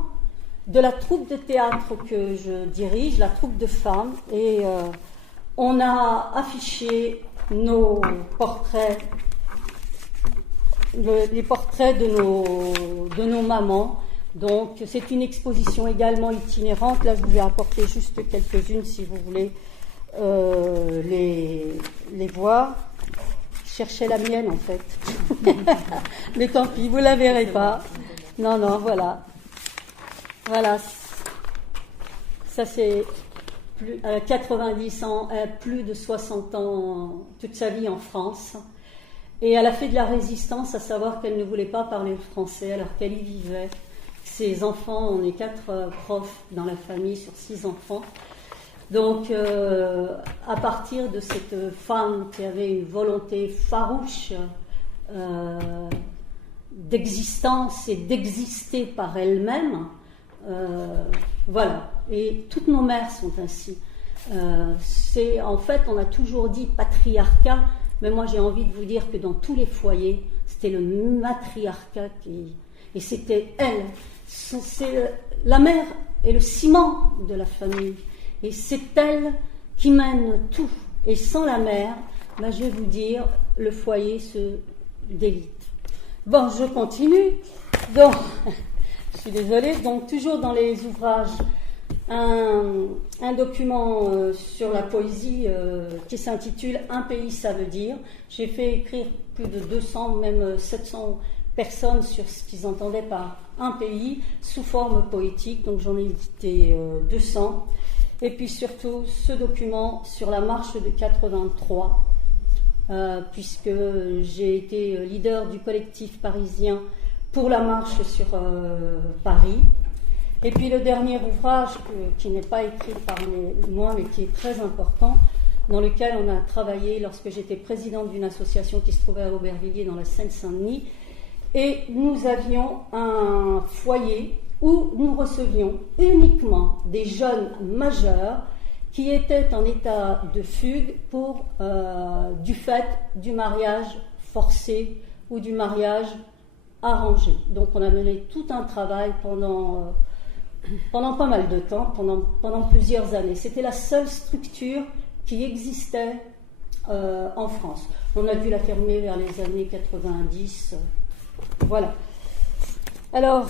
de la troupe de théâtre que je dirige, la troupe de femmes, et on a affiché nos portraits, les portraits de nos mamans. Donc, c'est une exposition également itinérante. Là, je vous ai apporté juste quelques-unes si vous voulez les voir. Je cherchais la mienne, en fait. Mais tant pis, vous ne la verrez pas. Non, voilà. Voilà. Ça, c'est 90 ans, plus de 60 ans, toute sa vie en France. Et elle a fait de la résistance, à savoir qu'elle ne voulait pas parler le français alors qu'elle y vivait. Ses enfants, on est 4 profs dans la famille sur 6 enfants. Donc, à partir de cette femme qui avait une volonté farouche d'existence et d'exister par elle-même, voilà. Et toutes nos mères sont ainsi. En fait, on a toujours dit patriarcat, mais moi j'ai envie de vous dire que dans tous les foyers, c'était le matriarcat et c'était elle. La mère est le ciment de la famille et c'est elle qui mène tout. Et sans la mère, je vais vous dire, le foyer se délite. Bon, je continue. Donc, je suis désolée. Donc, toujours dans les ouvrages, un document sur la poésie qui s'intitule « Un pays, ça veut dire ». J'ai fait écrire plus de 200, même 700 personnes sur ce qu'ils entendaient par un pays sous forme poétique, donc j'en ai édité 200. Et puis surtout ce document sur la marche de 83, puisque j'ai été leader du collectif parisien pour la marche sur Paris. Et puis le dernier ouvrage qui n'est pas écrit par moi mais qui est très important, dans lequel on a travaillé lorsque j'étais présidente d'une association qui se trouvait à Aubervilliers dans la Seine-Saint-Denis. Et nous avions un foyer où nous recevions uniquement des jeunes majeurs qui étaient en état de fugue du fait du mariage forcé ou du mariage arrangé. Donc on a mené tout un travail pendant pas mal de temps, pendant plusieurs années. C'était la seule structure qui existait en France. On a dû la fermer vers les années 90. Voilà. Alors,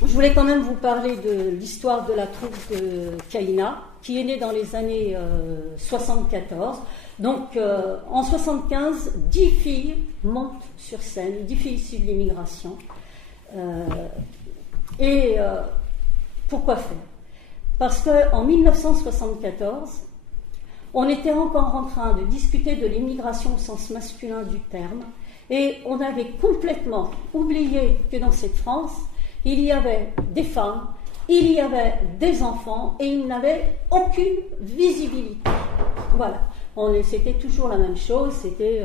je voulais quand même vous parler de l'histoire de la troupe de Caïna, qui est née dans les années 74. Donc, en 75, 10 filles montent sur scène, 10 filles issues de l'immigration. Pourquoi faire ? Parce qu'en 1974, on était encore en train de discuter de l'immigration au sens masculin du terme, et on avait complètement oublié que dans cette France, il y avait des femmes, il y avait des enfants, et ils n'avaient aucune visibilité. Voilà. C'était toujours la même chose, c'était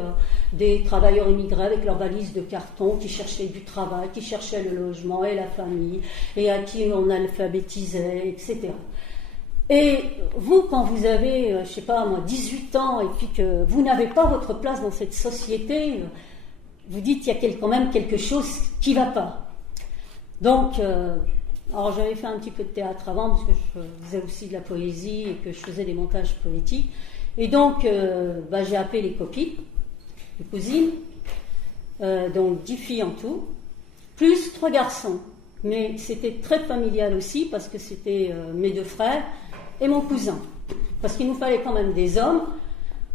des travailleurs immigrés avec leurs valises de carton qui cherchaient du travail, qui cherchaient le logement et la famille, et à qui on alphabétisait, etc. Et vous, quand vous avez, 18 ans, et puis que vous n'avez pas votre place dans cette société, vous dites qu'il y a quand même quelque chose qui ne va pas. Donc, alors j'avais fait un petit peu de théâtre avant, parce que je faisais aussi de la poésie et que je faisais des montages poétiques. Et donc, j'ai appelé les copines, les cousines, donc 10 filles en tout, plus 3 garçons. Mais c'était très familial aussi, parce que c'était mes 2 frères et mon cousin. Parce qu'il nous fallait quand même des hommes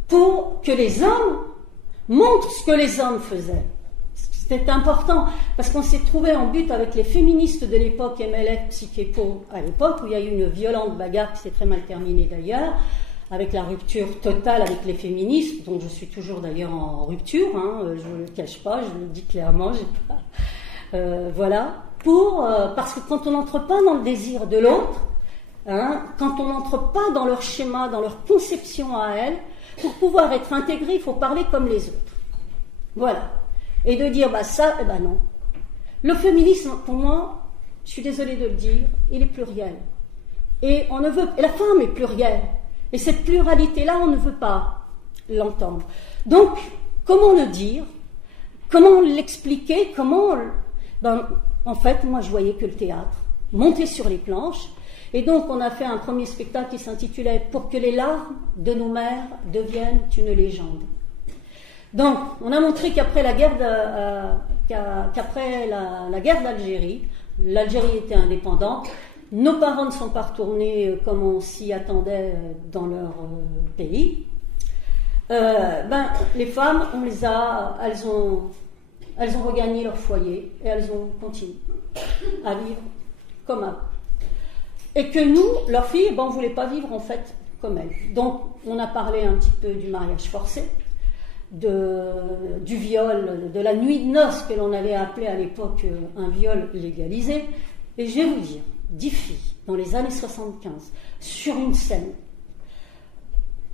pour que les hommes montrent ce que les hommes faisaient. C'était important, parce qu'on s'est trouvé en but avec les féministes de l'époque, MLF, Psychépo, à l'époque, où il y a eu une violente bagarre qui s'est très mal terminée d'ailleurs, avec la rupture totale avec les féministes, dont je suis toujours d'ailleurs en rupture, je ne le cache pas, je le dis clairement, voilà, parce que quand on n'entre pas dans le désir de l'autre, quand on n'entre pas dans leur schéma, dans leur conception à elles, pour pouvoir être intégré, il faut parler comme les autres. Voilà. Et de dire, non. Le féminisme, pour moi, je suis désolée de le dire, il est pluriel. Et la femme est plurielle. Et cette pluralité-là, on ne veut pas l'entendre. Donc, comment le dire? Comment l'expliquer? En fait, moi, je voyais que le théâtre, monter sur les planches. Et donc, on a fait un premier spectacle qui s'intitulait « Pour que les larmes de nos mères deviennent une légende ». Donc, on a montré qu'après la guerre d'Algérie, l'Algérie était indépendante, nos parents ne sont pas retournés comme on s'y attendait dans leur pays. Les femmes, elles ont regagné leur foyer et elles ont continué à vivre comme avant. Et que nous, leurs filles, on ne voulait pas vivre en fait comme elles. Donc, on a parlé un petit peu du mariage forcé, du viol, de la nuit de noces que l'on avait appelé à l'époque un viol légalisé. Et je vais vous dire, 10 filles dans les années 75 sur une scène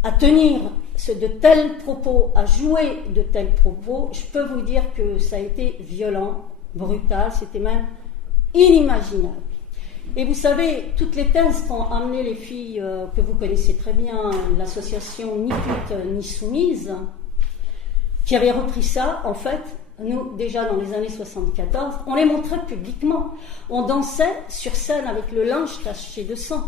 à tenir de tels propos, à jouer de tels propos, je peux vous dire que ça a été violent, brutal, c'était même inimaginable. Et vous savez, toutes les thèses qu'ont amené les filles que vous connaissez très bien, l'association Ni Pute Ni Soumise, qui avait repris ça, en fait, nous, déjà dans les années 74, on les montrait publiquement. On dansait sur scène avec le linge taché de sang.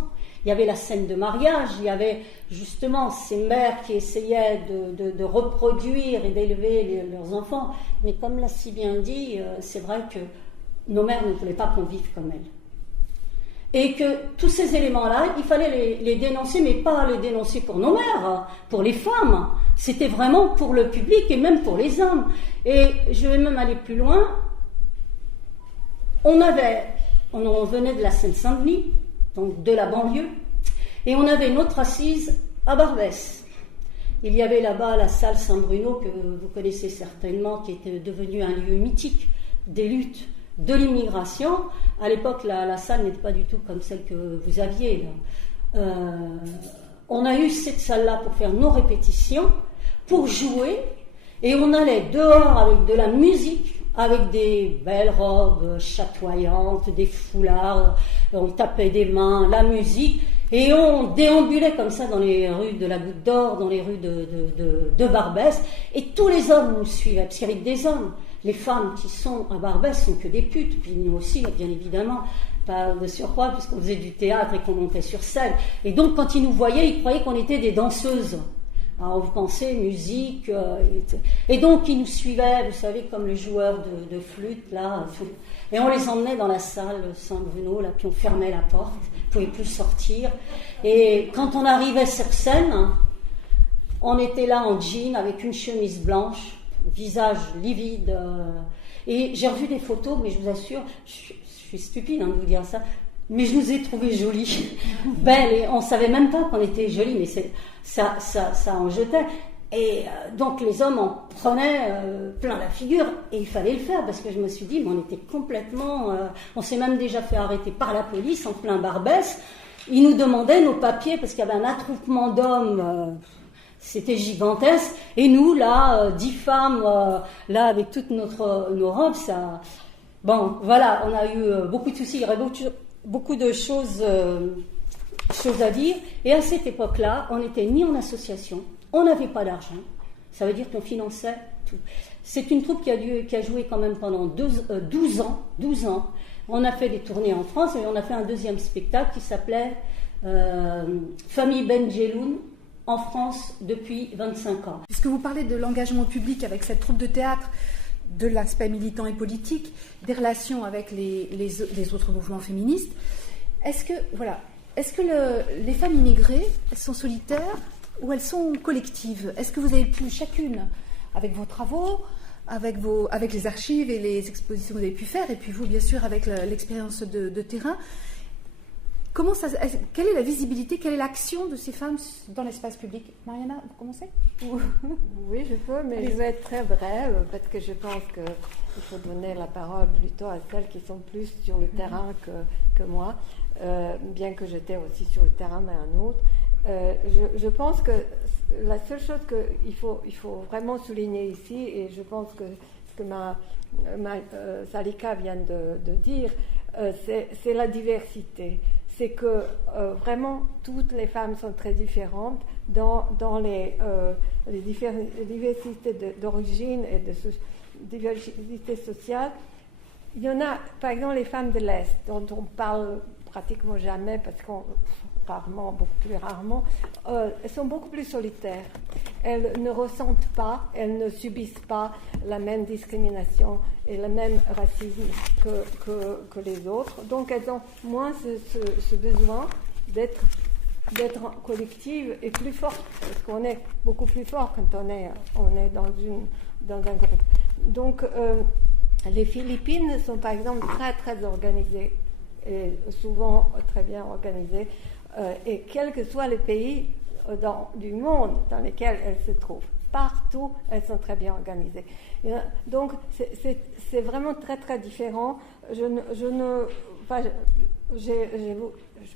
Il y avait la scène de mariage, il y avait justement ces mères qui essayaient de reproduire et d'élever leurs enfants. Mais comme l'a si bien dit, c'est vrai que nos mères ne voulaient pas qu'on vive comme elles. Et que tous ces éléments-là, il fallait les dénoncer, mais pas les dénoncer pour nos mères, pour les femmes. C'était vraiment pour le public et même pour les hommes. Et je vais même aller plus loin. On venait de la Seine-Saint-Denis, donc de la banlieue, et on avait notre assise à Barbès. Il y avait là-bas la salle Saint-Bruno, que vous connaissez certainement, qui était devenue un lieu mythique des luttes de l'immigration. À l'époque, la salle n'était pas du tout comme celle que vous aviez. On a eu cette salle-là pour faire nos répétitions, pour jouer, et on allait dehors avec de la musique, avec des belles robes chatoyantes, des foulards, on tapait des mains, la musique, et on déambulait comme ça dans les rues de la Goutte d'Or, dans les rues de Barbès, et tous les hommes nous suivaient, parce qu'il y avait des hommes. Les femmes qui sont à Barbès sont que des putes, puis nous aussi, bien évidemment, pas de surcroît, puisqu'on faisait du théâtre et qu'on montait sur scène. Et donc, quand ils nous voyaient, ils croyaient qu'on était des danseuses. Alors, vous pensez, musique, et donc ils nous suivaient, vous savez, comme le joueur de flûte, là, et on les emmenait dans la salle Saint-Bruno, là, puis on fermait la porte, ils ne pouvaient plus sortir. Et quand on arrivait sur scène, on était là en jean, avec une chemise blanche, visage livide, et j'ai revu des photos, mais je vous assure, je suis stupide de vous dire ça, mais je nous ai trouvées jolies, belles, et on ne savait même pas qu'on était jolies, mais ça en jetait. Et donc les hommes en prenaient plein la figure, et il fallait le faire, parce que je me suis dit, mais on était complètement... on s'est même déjà fait arrêter par la police en plein Barbès. Ils nous demandaient nos papiers, parce qu'il y avait un attroupement d'hommes... C'était gigantesque. Et nous, là, 10 femmes, là, avec toutes nos robes, ça... Bon, voilà, on a eu beaucoup de soucis. Il y aurait beaucoup de choses à dire. Et à cette époque-là, on n'était ni en association, on n'avait pas d'argent. Ça veut dire qu'on finançait tout. C'est une troupe qui a joué quand même pendant 12 ans. On a fait des tournées en France et on a fait un deuxième spectacle qui s'appelait Famille Benjeloun en France depuis 25 ans. Puisque vous parlez de l'engagement public avec cette troupe de théâtre, de l'aspect militant et politique, des relations avec les autres mouvements féministes, est-ce que les femmes immigrées, elles sont solitaires ou elles sont collectives? Est-ce que vous avez pu chacune, avec vos travaux, avec les archives et les expositions que vous avez pu faire, et puis vous bien sûr avec l'expérience de terrain, quelle est la visibilité, quelle est l'action de ces femmes dans l'espace public? Mariana, vous commencez? Oui, je peux, mais je vais être très brève parce que je pense qu'il faut donner la parole plutôt à celles qui sont plus sur le terrain que moi, bien que j'étais aussi sur le terrain, mais un autre. Je pense que la seule chose qu'il faut vraiment souligner ici, et je pense que ce que Salika vient de dire, c'est la diversité. C'est que vraiment toutes les femmes sont très différentes dans les diversités d'origine et de diversité sociale. Il y en a, par exemple, les femmes de l'Est, dont on parle pratiquement jamais parce qu'on beaucoup plus rarement, elles sont beaucoup plus solitaires. Elles ne ressentent pas, elles ne subissent pas la même discrimination et le même racisme que les autres. Donc elles ont moins ce besoin d'être collective et plus forte, parce qu'on est beaucoup plus fort quand on est dans un groupe. Donc les Philippines sont par exemple très très organisées et souvent très bien organisées. Et quels que soient les pays du monde dans lesquels elles se trouvent, partout elles sont très bien organisées. Donc c'est vraiment très très différent. Je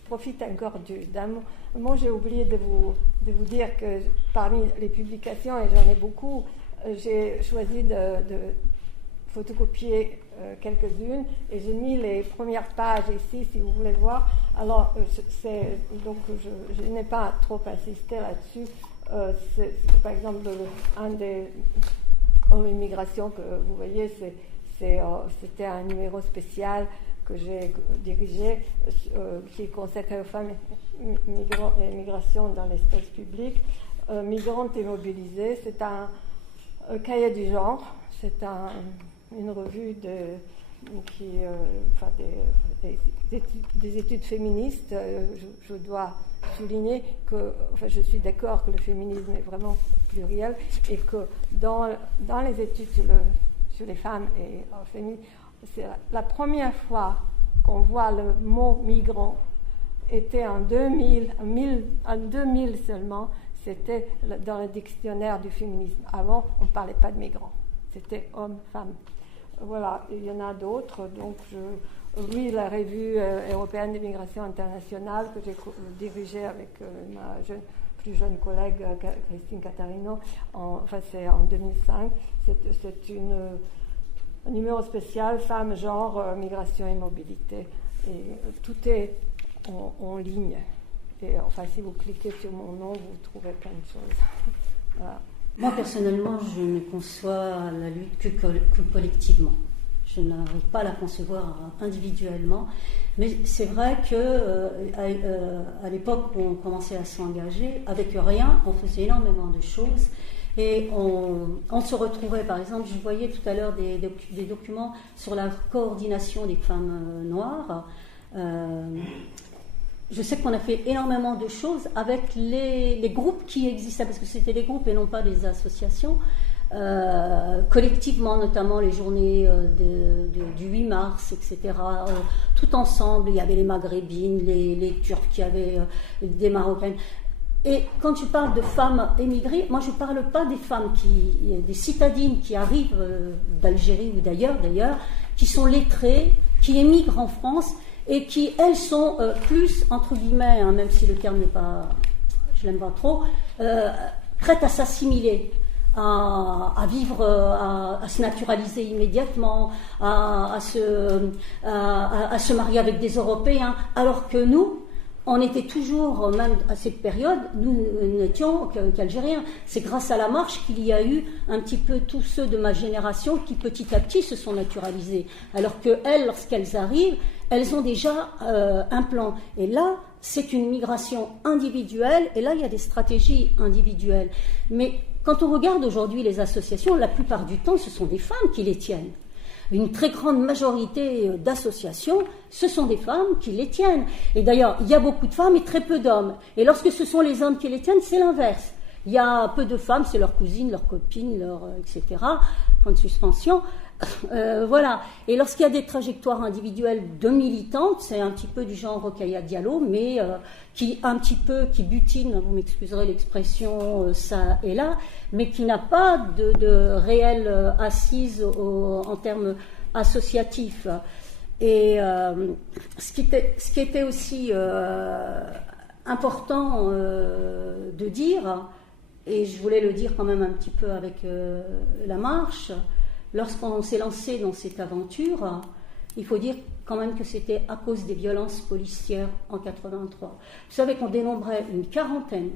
profite encore d'un mot. J'ai oublié de vous dire que parmi les publications, et j'en ai beaucoup, j'ai choisi de photocopier quelques-unes et j'ai mis les premières pages ici si vous voulez voir. Alors donc je n'ai pas trop insisté là-dessus. Par exemple l'immigration que vous voyez, c'était un numéro spécial que j'ai dirigé qui est consacré aux femmes et migration dans l'espace public. Migrantes et mobilisées, c'est un cahier du genre, c'est une revue des études féministes. Je dois souligner que je suis d'accord que le féminisme est vraiment pluriel et que dans les études sur les femmes et le féminisme, c'est la première fois qu'on voit le mot migrant était en 2000 seulement, c'était dans le dictionnaire du féminisme. Avant, on ne parlait pas de migrants, c'était homme, femme. Voilà, il y en a d'autres. Donc, la revue européenne d'immigration internationale que j'ai dirigée avec ma plus jeune collègue Christine Catarino, c'est en 2005. C'est un numéro spécial femmes, genre, migration et mobilité. Et tout est en ligne. Et si vous cliquez sur mon nom, vous trouvez plein de choses. Voilà. Moi, personnellement, je ne conçois la lutte que collectivement. Je n'arrive pas à la concevoir individuellement. Mais c'est vrai qu'à l'époque où on commençait à s'engager, avec rien, on faisait énormément de choses. Et on se retrouvait, par exemple, je voyais tout à l'heure des documents sur la coordination des femmes noires. Je sais qu'on a fait énormément de choses avec les groupes qui existaient, parce que c'était des groupes et non pas des associations, collectivement, notamment les journées du 8 mars, etc. Tout ensemble, il y avait les maghrébines, les Turcs, il y avait des Marocaines. Et quand tu parles de femmes émigrées, moi je ne parle pas des femmes des citadines qui arrivent d'Algérie ou d'ailleurs, qui sont lettrées, qui émigrent en France, et qui, elles, sont plus, entre guillemets, même si le terme n'est pas, je l'aime pas trop, prêtes à s'assimiler, à vivre, à se naturaliser immédiatement, à se marier avec des Européens, alors que nous, on était toujours, même à cette période, nous n'étions qu'Algériens. C'est grâce à la marche qu'il y a eu un petit peu tous ceux de ma génération qui petit à petit se sont naturalisés. Alors qu'elles, lorsqu'elles arrivent, elles ont déjà un plan. Et là, c'est une migration individuelle, et là, il y a des stratégies individuelles. Mais quand on regarde aujourd'hui les associations, la plupart du temps, ce sont des femmes qui les tiennent. Une très grande majorité d'associations, ce sont des femmes qui les tiennent. Et d'ailleurs, il y a beaucoup de femmes et très peu d'hommes. Et lorsque ce sont les hommes qui les tiennent, c'est l'inverse. Il y a peu de femmes, c'est leurs cousines, leurs copines, etc. Point de suspension. Voilà. Et lorsqu'il y a des trajectoires individuelles de militantes, c'est un petit peu du genre Rokhaya Diallo, mais qui butine, vous m'excuserez l'expression, ça et là, mais qui n'a pas de réelle assise en termes associatifs. Et ce qui était aussi important de dire, et je voulais le dire quand même un petit peu avec la marche, lorsqu'on s'est lancé dans cette aventure, il faut dire quand même que c'était à cause des violences policières en 83. Vous savez qu'on dénombrait une quarantaine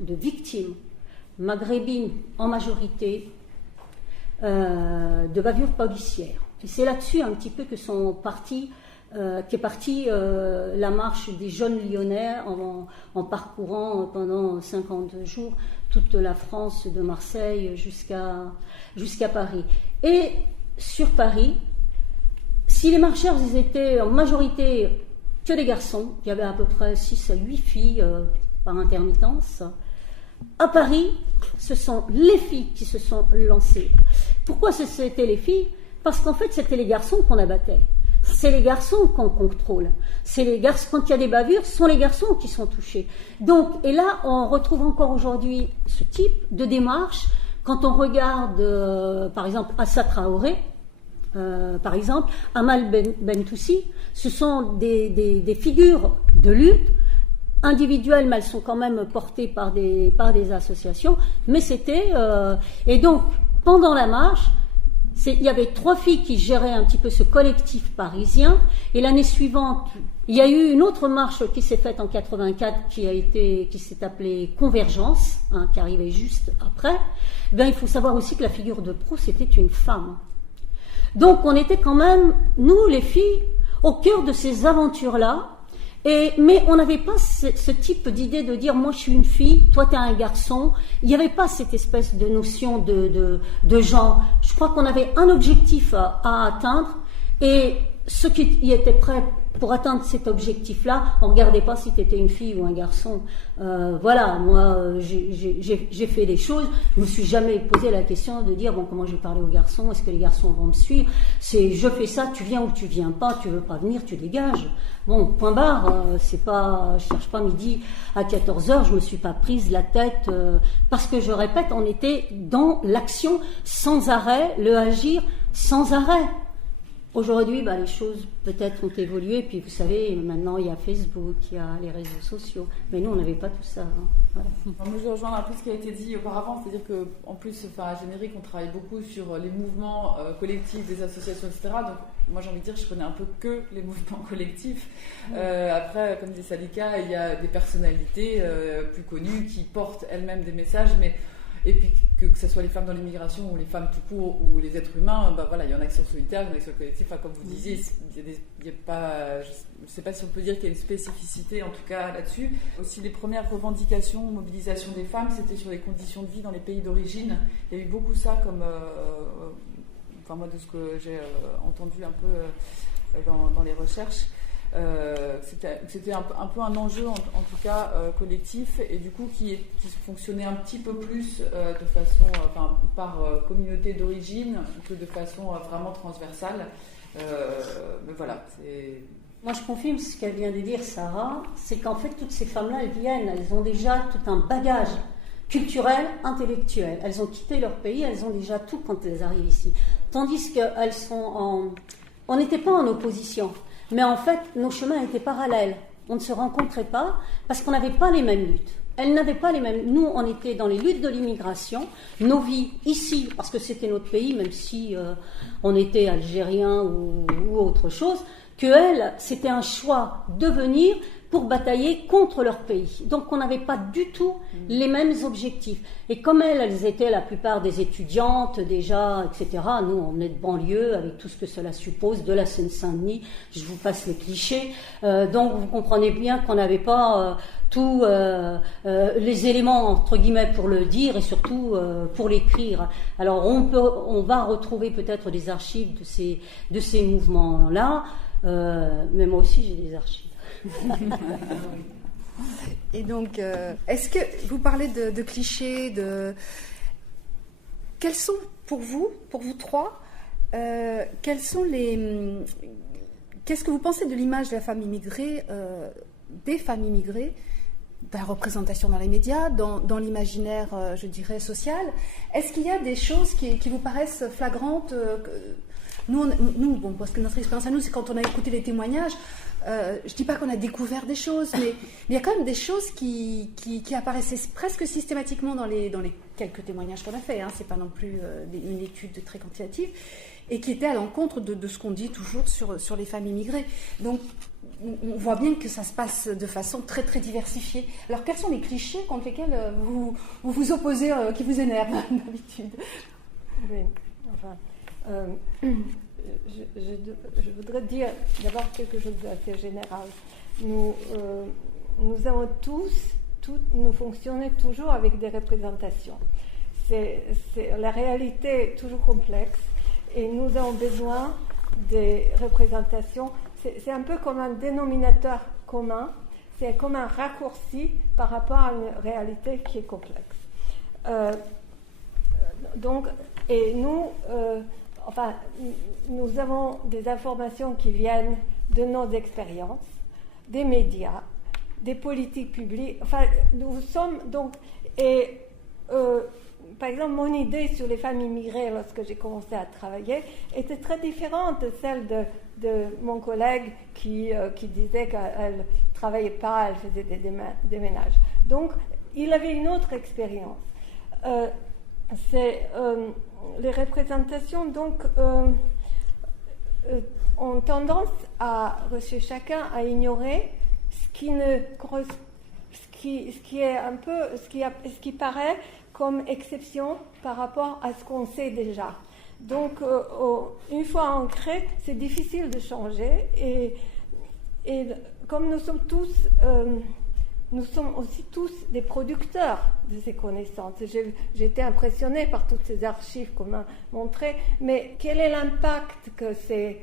de victimes maghrébines en majorité de bavures policières. Et c'est là-dessus un petit peu que qu'est partie la marche des jeunes lyonnais en parcourant pendant 52 jours toute la France, de Marseille jusqu'à Paris. Et sur Paris, si les marcheurs ils étaient en majorité que des garçons, il y avait à peu près 6 à 8 filles par intermittence, à Paris, ce sont les filles qui se sont lancées. Pourquoi c'était les filles ? Parce qu'en fait, c'était les garçons qu'on abattait. C'est les garçons qu'on contrôle. C'est les garçons, quand il y a des bavures, ce sont les garçons qui sont touchés. Donc, et là, on retrouve encore aujourd'hui ce type de démarche. Quand on regarde, par exemple, Assa Traoré, par exemple, Amal Bentoussi, ce sont des figures de lutte individuelles, mais elles sont quand même portées par des associations. Mais c'était... et donc, pendant la marche, il y avait 3 filles qui géraient un petit peu ce collectif parisien, et l'année suivante, il y a eu une autre marche qui s'est faite en 84 qui s'est appelée Convergence, qui arrivait juste après. Il faut savoir aussi que la figure de proue, c'était une femme. Donc on était quand même, nous les filles, au cœur de ces aventures-là, mais on n'avait pas ce type d'idée de dire moi je suis une fille, toi tu es un garçon. Il n'y avait pas cette espèce de notion de genre. Je crois qu'on avait un objectif à atteindre, et ceux qui y étaient prêts pour atteindre cet objectif-là, on ne regardait pas si tu étais une fille ou un garçon. Voilà, moi j'ai fait des choses, je ne me suis jamais posé la question de dire bon, comment je vais parler aux garçons, est-ce que les garçons vont me suivre, c'est je fais ça, tu viens ou tu viens pas, tu veux pas venir, tu dégages. Bon, point barre, c'est pas, je cherche pas midi à 14h, je me suis pas prise la tête, parce que je répète, on était dans l'action sans arrêt, le agir sans arrêt. Aujourd'hui, les choses peut-être ont évolué, puis vous savez, maintenant il y a Facebook, il y a les réseaux sociaux, mais nous on n'avait pas tout ça. Voilà. Moi je rejoins un peu ce qui a été dit auparavant, c'est-à-dire qu'en plus, à Générique, on travaille beaucoup sur les mouvements collectifs des associations, etc. Donc moi j'ai envie de dire, je connais un peu que les mouvements collectifs. Après, comme dit Salika, il y a des personnalités plus connues qui portent elles-mêmes des messages, et puis que ce soit les femmes dans l'immigration ou les femmes tout court ou les êtres humains, voilà, il y en a qui sont solitaires, il y en a qui sont collectifs. Comme vous disiez, il y a pas, je ne sais pas si on peut dire qu'il y a une spécificité en tout cas là-dessus. Aussi, les premières revendications, mobilisation des femmes, c'était sur les conditions de vie dans les pays d'origine. Il y a eu beaucoup ça, comme, moi de ce que j'ai entendu un peu dans les recherches. C'était un peu un enjeu en tout cas collectif, et du coup qui fonctionnait un petit peu plus de façon par communauté d'origine que de façon vraiment transversale, mais voilà, moi je confirme ce qu'elle vient de dire, Sarah, c'est qu'en fait toutes ces femmes-là, elles ont déjà tout un bagage culturel, intellectuel, elles ont quitté leur pays, elles ont déjà tout quand elles arrivent ici, tandis qu'elles sont on n'était pas en opposition. Mais en fait, nos chemins étaient parallèles. On ne se rencontrait pas parce qu'on n'avait pas les mêmes luttes. elles n'avaient pas les mêmes. Nous, on était dans les luttes de l'immigration. Nos vies ici, parce que c'était notre pays, même si on était algérien ou autre chose, que elles, c'était un choix de venir pour batailler contre leur pays. Donc on n'avait pas du tout les mêmes objectifs. Et comme elles étaient la plupart des étudiantes déjà, etc., nous on est de banlieue avec tout ce que cela suppose, de la Seine-Saint-Denis, je vous passe les clichés, donc vous comprenez bien qu'on n'avait pas tous les éléments entre guillemets pour le dire et surtout pour l'écrire. Alors on va retrouver peut-être des archives de ces mouvements-là, mais moi aussi j'ai des archives. Et donc, est-ce que vous parlez de clichés, quels sont pour vous trois, qu'est-ce que vous pensez de l'image de la femme immigrée, des femmes immigrées, de la représentation dans les médias, dans l'imaginaire, je dirais, social? Est-ce qu'il y a des choses qui vous paraissent flagrantes? Nous, parce que notre expérience à nous, c'est quand on a écouté les témoignages. Je ne dis pas qu'on a découvert des choses, mais il y a quand même des choses qui apparaissaient presque systématiquement dans les quelques témoignages qu'on a fait. Hein, c'est pas non plus une étude très quantitative, et qui étaient à l'encontre de ce qu'on dit toujours sur les femmes immigrées. Donc, on voit bien que ça se passe de façon très très diversifiée. Alors, quels sont les clichés contre lesquels vous vous opposez, qui vous énervent d'habitude? Oui, enfin. Je voudrais dire d'abord quelque chose d'assez général. Nous avons nous fonctionnons toujours avec des représentations. La réalité est toujours complexe et nous avons besoin des représentations. C'est un peu comme un dénominateur commun, c'est comme un raccourci par rapport à une réalité qui est complexe. Et nous... nous avons des informations qui viennent de nos expériences, des médias, des politiques publiques. Enfin, nous sommes donc... par exemple, mon idée sur les femmes immigrées, lorsque j'ai commencé à travailler, était très différente de celle de mon collègue qui disait qu'elle ne travaillait pas, elle faisait des ménages. Donc, il avait une autre expérience. Les représentations donc ont tendance chez chacun à ignorer ce qui paraît comme exception par rapport à ce qu'on sait déjà. Donc une fois ancré, c'est difficile de changer et comme nous sommes aussi tous des producteurs de ces connaissances. J'ai été impressionnée par toutes ces archives qu'on m'a montrées, mais quel est l'impact que ces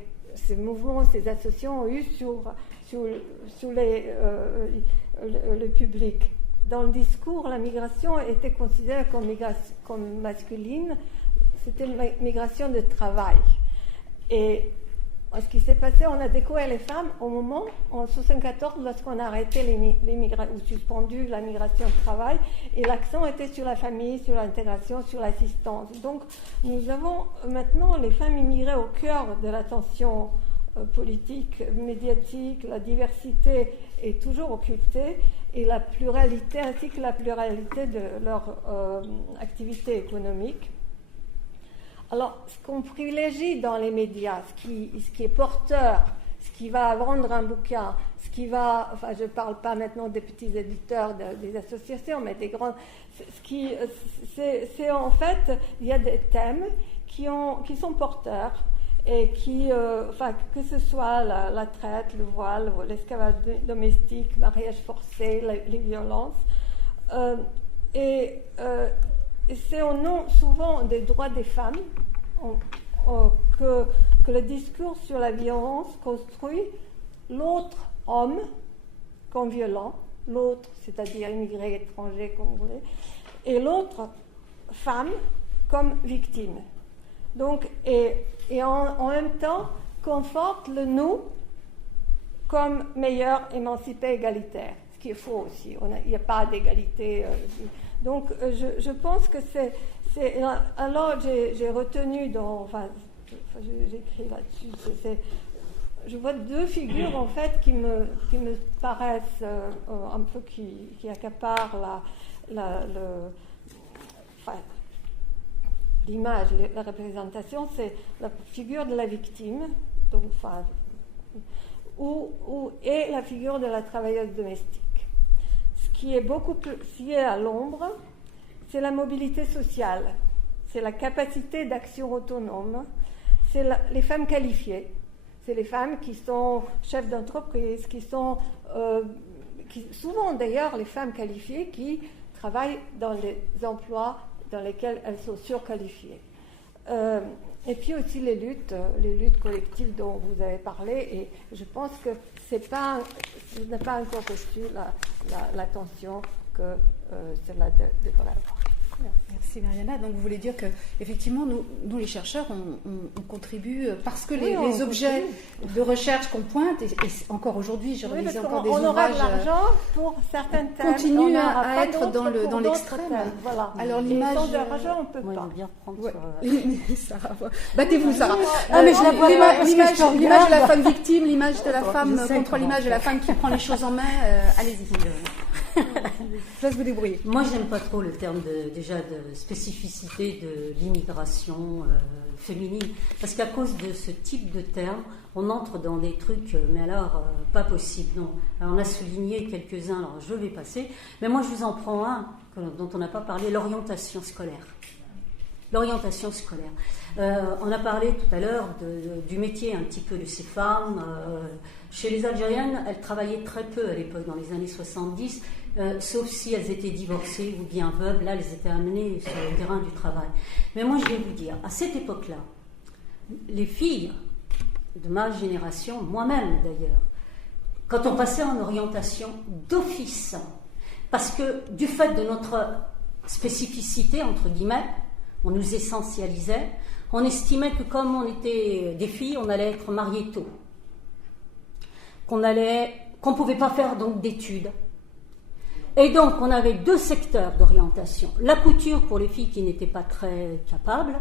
mouvements, ces associations ont eu sur le public? Dans le discours, la migration était considérée comme masculine, c'était une migration de travail. Et ce qui s'est passé, on a découvert les femmes au moment, en 1974, lorsqu'on a arrêté ou suspendu la migration de travail, et l'accent était sur la famille, sur l'intégration, sur l'assistance. Donc, nous avons maintenant les femmes immigrées au cœur de l'attention politique, médiatique, la diversité est toujours occultée, et la pluralité, ainsi que la pluralité de leur activité économique. Alors, ce qu'on privilégie dans les médias, ce qui est porteur, ce qui va vendre un bouquin, je ne parle pas maintenant des petits éditeurs des associations, mais des grands, c'est en fait, il y a des thèmes qui sont porteurs et que ce soit la traite, le voile, l'esclavage domestique, mariage forcé, les violences, et c'est au nom souvent des droits des femmes que le discours sur la violence construit l'autre homme comme violent, l'autre, c'est-à-dire immigré, étranger, comme vous voulez, et l'autre femme comme victime. Donc, et en même temps, conforte le nous comme meilleur, émancipé, égalitaire, ce qui est faux aussi. Il n'y a pas d'égalité. Donc, je pense que c'est alors, j'ai retenu j'ai écrit là-dessus, je vois deux figures en fait qui me paraissent un peu qui accaparent l'image, la représentation. C'est la figure de la victime, donc, et la figure de la travailleuse domestique. Ce qui est beaucoup plus lié à l'ombre, c'est la mobilité sociale, c'est la capacité d'action autonome, c'est les femmes qualifiées. C'est les femmes qui sont chefs d'entreprise, qui sont souvent d'ailleurs les femmes qualifiées qui travaillent dans les emplois dans lesquels elles sont surqualifiées. Et puis aussi les luttes collectives dont vous avez parlé, et je pense que ce n'est pas encore reçu l'attention que cela devrait avoir. Merci Mariana. Donc vous voulez dire que effectivement nous les chercheurs on contribue parce que les objets de recherche qu'on pointe et encore aujourd'hui je relisais encore des ouvrages. On aura de l'argent pour certains thèmes. Continue à être dans l'extrême. Voilà. Alors l'image. Sans argent on peut pas. Bien reprendre Sarah, battez-vous Sarah. Mais je la vois l'image de la femme victime, l'image de la femme contre l'image de la femme qui prend les choses en main. Allez-y. Je laisse vous débrouiller. Moi, je n'aime pas trop le terme déjà de spécificité de l'immigration féminine, parce qu'à cause de ce type de terme, on entre dans des trucs, mais alors, pas possible, non. Alors, on a souligné quelques-uns, alors je vais passer, mais moi, je vous en prends un dont on n'a pas parlé, l'orientation scolaire. L'orientation scolaire. On a parlé tout à l'heure du métier un petit peu de ces femmes. Chez les Algériennes, elles travaillaient très peu à l'époque, dans les années 70, sauf si elles étaient divorcées ou bien veuves. Là, elles étaient amenées sur le terrain du travail. Mais moi, je vais vous dire, à cette époque-là, les filles de ma génération, moi-même d'ailleurs, quand on passait en orientation d'office, parce que du fait de notre spécificité, entre guillemets, on nous essentialisait, on estimait que comme on était des filles, on allait être mariées tôt, qu'on ne pouvait pas faire donc d'études. Et donc on avait deux secteurs d'orientation, la couture pour les filles qui n'étaient pas très capables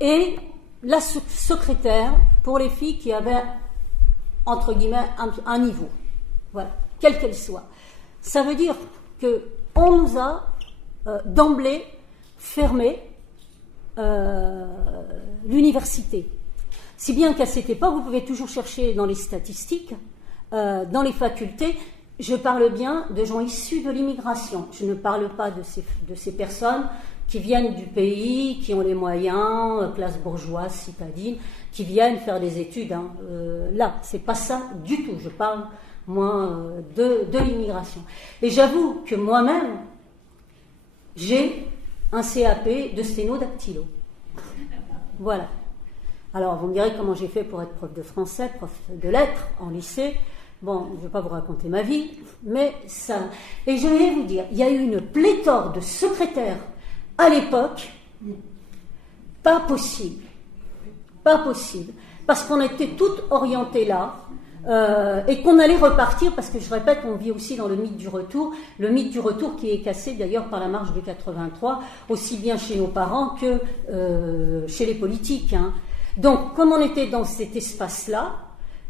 et la secrétaire pour les filles qui avaient entre guillemets un niveau, voilà, quelle qu'elle soit. Ça veut dire qu'on nous a d'emblée fermé l'université. Si bien qu'à cette époque, vous pouvez toujours chercher dans les statistiques, dans les facultés, je parle bien de gens issus de l'immigration. Je ne parle pas de ces personnes qui viennent du pays, qui ont les moyens, classe bourgeoise, citadine, qui viennent faire des études. Là, c'est pas ça du tout. Je parle, moi, de l'immigration. Et j'avoue que moi-même, j'ai un CAP de sténodactylo. Voilà. Alors, vous me direz comment j'ai fait pour être prof de français, prof de lettres en lycée. Bon, je ne vais pas vous raconter ma vie, mais ça... Et je vais vous dire, il y a eu une pléthore de secrétaires à l'époque, pas possible. Pas possible. Parce qu'on était toutes orientées là, et qu'on allait repartir, parce que je répète, on vit aussi dans le mythe du retour qui est cassé d'ailleurs par la marche de 83, aussi bien chez nos parents que chez les politiques. Donc, comme on était dans cet espace-là,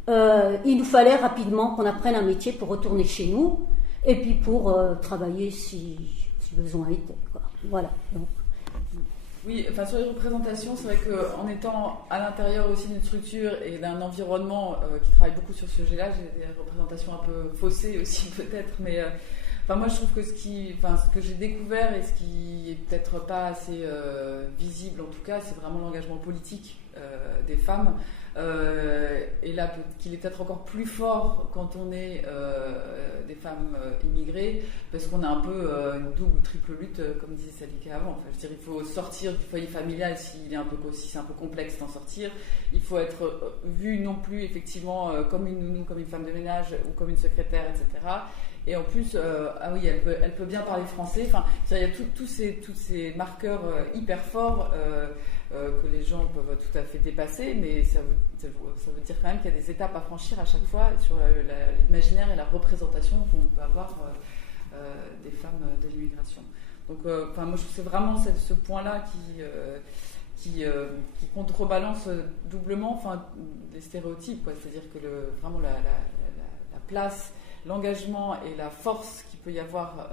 il nous fallait rapidement qu'on apprenne un métier pour retourner chez nous, et puis pour travailler si besoin était, quoi. Voilà. Donc. Oui, enfin sur les représentations, c'est vrai qu'en étant à l'intérieur aussi d'une structure et d'un environnement qui travaille beaucoup sur ce sujet-là, j'ai des représentations un peu faussées aussi peut-être, mais enfin moi je trouve que ce que j'ai découvert et ce qui est peut-être pas assez visible en tout cas, c'est vraiment l'engagement politique des femmes. Et là, qu'il est peut-être encore plus fort quand on est des femmes immigrées, parce qu'on a un peu une double ou triple lutte, comme disait Salika avant. Enfin, je veux dire, il faut sortir du foyer familial si c'est un peu complexe d'en sortir. Il faut être vu non plus effectivement comme une nounou, comme une femme de ménage ou comme une secrétaire, etc. Et en plus, elle peut bien parler français. Enfin, il y a tous ces marqueurs hyper forts que les gens peuvent tout à fait dépasser, mais ça veut dire quand même qu'il y a des étapes à franchir à chaque fois sur l'imaginaire et la représentation qu'on peut avoir des femmes de l'immigration. Donc, moi, je trouve que c'est vraiment ce point-là qui contrebalance doublement, enfin, les stéréotypes, quoi. C'est-à-dire que vraiment la place, l'engagement et la force qu'il peut y avoir,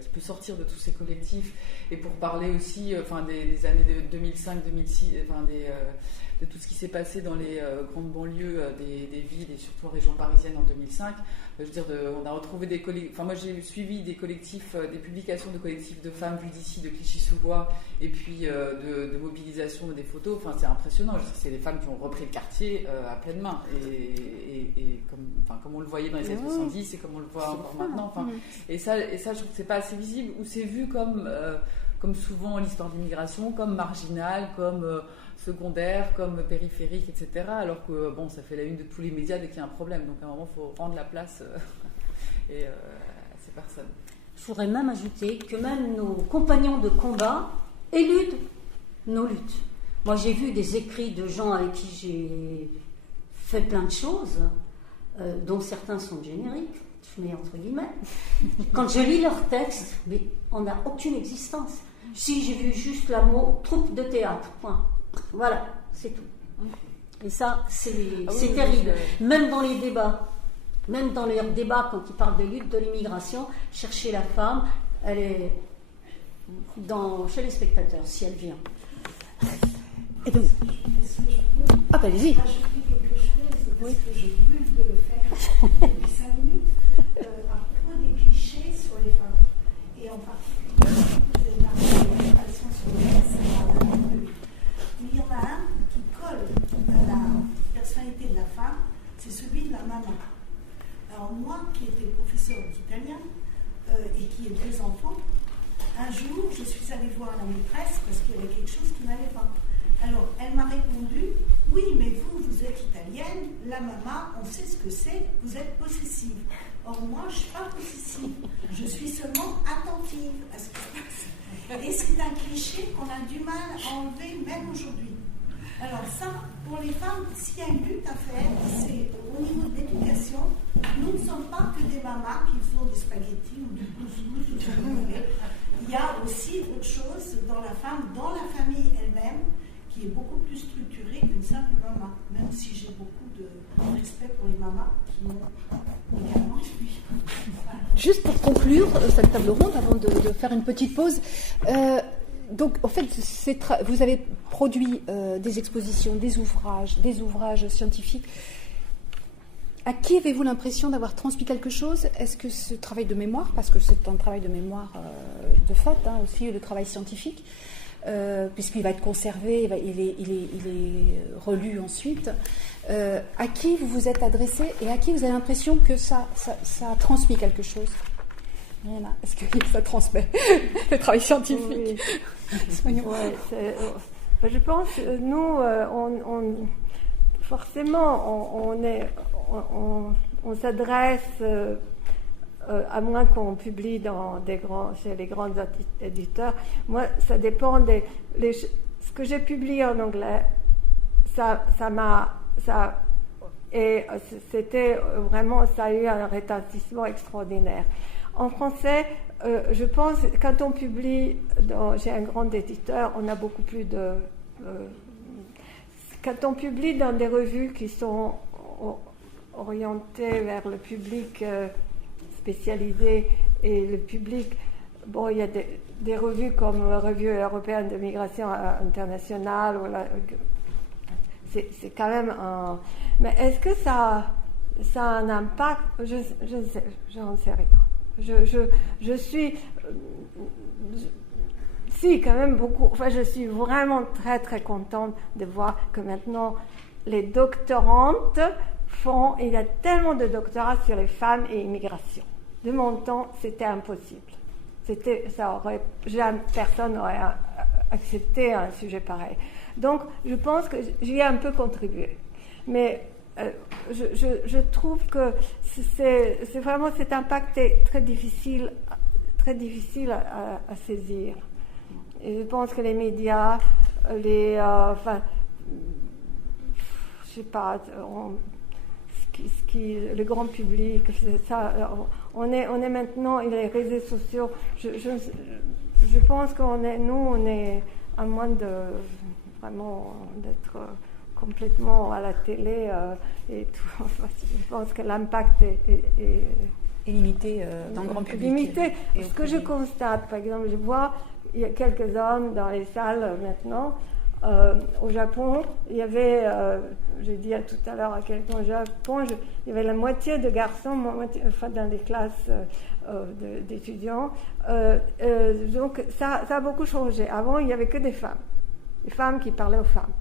qui peut sortir de tous ces collectifs, et pour parler aussi des années de 2005-2006, de tout ce qui s'est passé dans les grandes banlieues des villes et surtout en région parisienne en 2005. Je veux dire, on a retrouvé des collectifs. Enfin, moi, j'ai suivi des collectifs, des publications de collectifs de femmes vues d'ici, de Clichy-sous-Bois, et puis de mobilisation des photos. Enfin, c'est impressionnant. Je veux dire, c'est les femmes qui ont repris le quartier à pleine main, et comme on le voyait dans les années 70 et comme on le voit encore maintenant. Enfin, et ça, je trouve que c'est pas assez visible, ou c'est vu comme souvent l'histoire d'immigration, comme marginale, comme secondaire, comme périphérique, etc. Alors que ça fait la une de tous les médias dès qu'il y a un problème. Donc à un moment, il faut rendre la place à ces personnes. Je voudrais même ajouter que même nos compagnons de combat éludent nos luttes. Moi, j'ai vu des écrits de gens avec qui j'ai fait plein de choses, dont certains sont génériques, je mets entre guillemets. Quand je lis leurs textes, mais on n'a aucune existence. Si j'ai vu juste le mot troupe de théâtre, point. Voilà, c'est tout. Et ça, c'est terrible. Même dans les débats, quand ils parlent de lutte de l'immigration, chercher la femme, elle est chez les spectateurs, si elle vient. Et donc, allez-y. Rajouter quelque chose, parce que je brûle de le faire depuis 5 minutes, à propos des clichés sur les femmes. Et en particulier, vous avez parlé de l'éducation sur les femmes. Il y en a un qui colle à la personnalité de la femme, c'est celui de la maman. Alors moi, qui étais professeure d'italien et qui ai 2 enfants, un jour, je suis allée voir la maîtresse parce qu'il y avait quelque chose qui n'allait pas. Alors, elle m'a répondu, oui, mais vous êtes italienne, la maman, on sait ce que c'est, vous êtes possessive. Or, moi, je ne suis pas possessive, je suis seulement attentive à ce qui se passe. Et c'est un cliché qu'on a du mal à enlever même aujourd'hui. Alors ça, pour les femmes, s'il y a une lutte à faire, c'est au niveau de l'éducation. Nous ne sommes pas que des mamas qui font des spaghettis ou du couscous ou ce que vous voulez. Il y a aussi autre chose dans la femme, dans la famille elle-même, qui est beaucoup plus structurée qu'une simple maman. Même si j'ai beaucoup de respect pour les mamas qui m'ont également suivi. Voilà. Juste pour conclure cette table ronde, avant de faire une petite pause, donc en fait, vous avez produit des expositions, des ouvrages scientifiques. À qui avez-vous l'impression d'avoir transmis quelque chose? Est-ce que ce travail de mémoire, parce que c'est un travail de mémoire de fait, aussi le travail scientifique, puisqu'il va être conservé, il est relu ensuite, à qui vous vous êtes adressé et à qui vous avez l'impression que ça a transmis quelque chose? Voilà. Est-ce que ça transmet le travail scientifique? Oui. Je pense, nous, forcément, on s'adresse, à moins qu'on publie chez les grands éditeurs. Moi, ça dépend ce que j'ai publié en anglais. C'était vraiment, ça a eu un retentissement extraordinaire. En français, je pense, quand on publie chez un grand éditeur, on a beaucoup plus de... quand on publie dans des revues qui sont orientées vers le public spécialisé et le public... Bon, il y a des revues comme la Revue européenne de migration internationale. C'est quand même un... Mais est-ce que ça a un impact? Je n'en sais rien. Je suis, si quand même beaucoup, je suis vraiment très très contente de voir que maintenant les doctorantes il y a tellement de doctorats sur les femmes et l'immigration. De mon temps, c'était impossible. Personne n'aurait accepté un sujet pareil. Donc, je pense que j'y ai un peu contribué. Mais je trouve que c'est vraiment cet impact est très difficile à saisir. Et je pense que les médias, je sais pas, le grand public, ça, on est maintenant, les réseaux sociaux. Je pense qu'on est à moins de vraiment d'être complètement à la télé et tout. Je pense que l'impact est limité dans le grand public. Limité. Ce que je constate, par exemple, je vois, il y a quelques hommes dans les salles maintenant. Au Japon, il y avait, j'ai dit tout à l'heure à quelqu'un au Japon, il y avait la moitié de garçons, enfin dans les classes d'étudiants. Donc ça a beaucoup changé. Avant, il n'y avait que des femmes qui parlaient aux femmes.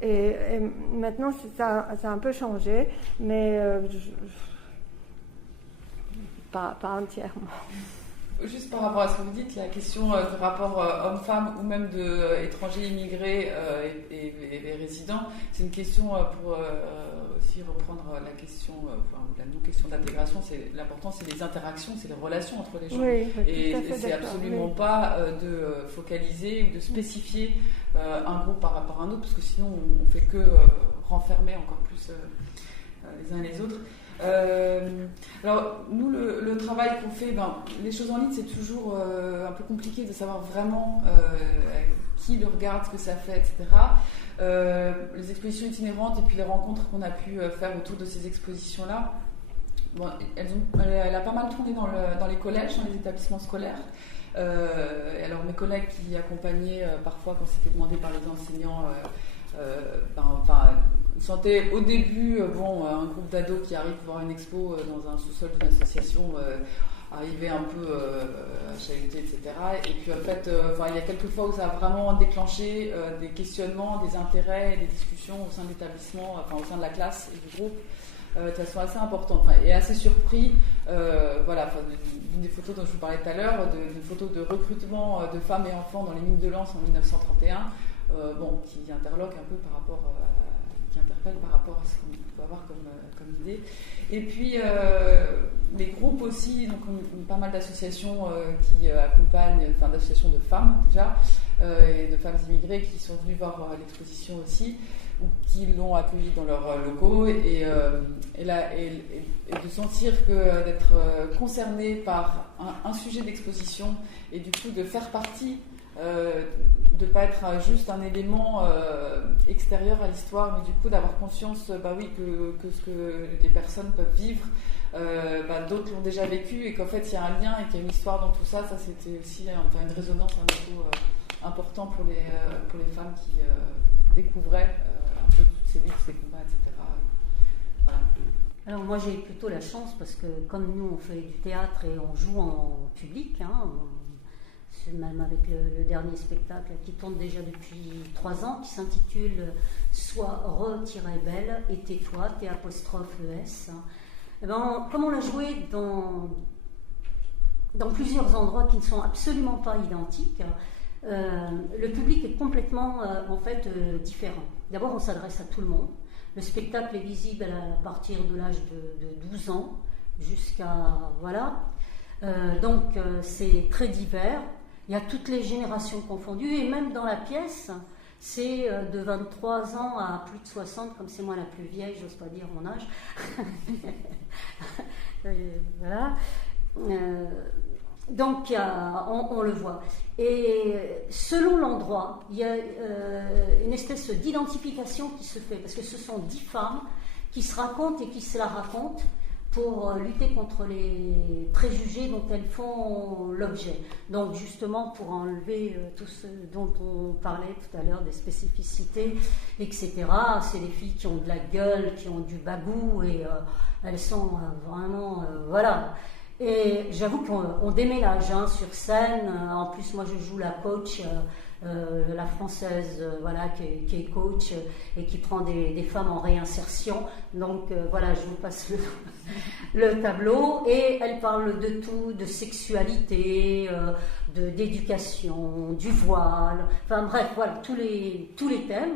Et maintenant, ça a un peu changé, mais pas entièrement. Juste par rapport à ce que vous dites, la question de rapport homme-femme ou même d'étrangers immigrés et résidents, c'est une question pour aussi reprendre la question, la non-question d'intégration. L'important, c'est les interactions, c'est les relations entre les gens. Oui, et c'est absolument pas de focaliser ou de spécifier un groupe par rapport à un autre, parce que sinon, on ne fait que renfermer encore plus les uns et les autres. Alors nous le travail qu'on fait, les choses en ligne c'est toujours un peu compliqué de savoir vraiment qui le regarde, ce que ça fait, etc. Les expositions itinérantes et puis les rencontres qu'on a pu faire autour de ces expositions là, elle a pas mal tourné dans les collèges, dans les établissements scolaires. Alors mes collègues qui accompagnaient parfois quand c'était demandé par les enseignants, on sentait au début un groupe d'ados qui arrive voir une expo dans un sous-sol d'une association arriver un peu chahuté, etc. Et puis en fait, il y a quelques fois où ça a vraiment déclenché des questionnements, des intérêts, des discussions au sein de l'établissement, au sein de la classe et du groupe, de façon assez importante. Et assez surpris, d'une des photos dont je vous parlais tout à l'heure, d'une photo de recrutement de femmes et enfants dans les mines de Lens en 1931, qui interloque un peu par rapport qui interpelle par rapport à ce qu'on peut avoir comme idée. Et puis les groupes aussi, donc on a pas mal d'associations qui accompagnent, d'associations de femmes déjà, et de femmes immigrées qui sont venues voir l'exposition aussi, ou qui l'ont accueillie dans leurs locaux, et de sentir que d'être concerné par un sujet d'exposition, et du coup de faire partie, de ne pas être juste un élément extérieur à l'histoire, mais du coup d'avoir conscience que ce que les personnes peuvent vivre, d'autres l'ont déjà vécu, et qu'en fait il y a un lien et qu'il y a une histoire dans tout ça. Ça c'était aussi une résonance un peu important pour les femmes qui découvraient un peu toutes ces luttes, ces combats, etc. Voilà. Alors moi j'ai plutôt la chance parce que comme nous on fait du théâtre et on joue en public, même avec le dernier spectacle qui tourne déjà depuis 3 ans, qui s'intitule « Sois re-belle et tais-toi, T'-E-S ». Comme on l'a joué dans plusieurs endroits qui ne sont absolument pas identiques, le public est complètement différent. D'abord, on s'adresse à tout le monde. Le spectacle est visible à partir de l'âge de 12 ans jusqu'à... donc, c'est très divers. Il y a toutes les générations confondues, et même dans la pièce, c'est de 23 ans à plus de 60, comme c'est moi la plus vieille, j'ose pas dire mon âge. Voilà. Donc, on le voit. Et selon l'endroit, il y a une espèce d'identification qui se fait, parce que ce sont 10 femmes qui se racontent et qui se la racontent pour lutter contre les préjugés dont elles font l'objet. Donc justement pour enlever tout ce dont on parlait tout à l'heure, des spécificités, etc. C'est des filles qui ont de la gueule, qui ont du bagou, et elles sont vraiment... voilà. Et j'avoue qu'on déménage sur scène. En plus, moi je joue la coach, la française, qui est coach et qui prend des femmes en réinsertion. Donc je vous passe le tableau, et elle parle de tout, de sexualité, d'éducation, du voile, tous les thèmes.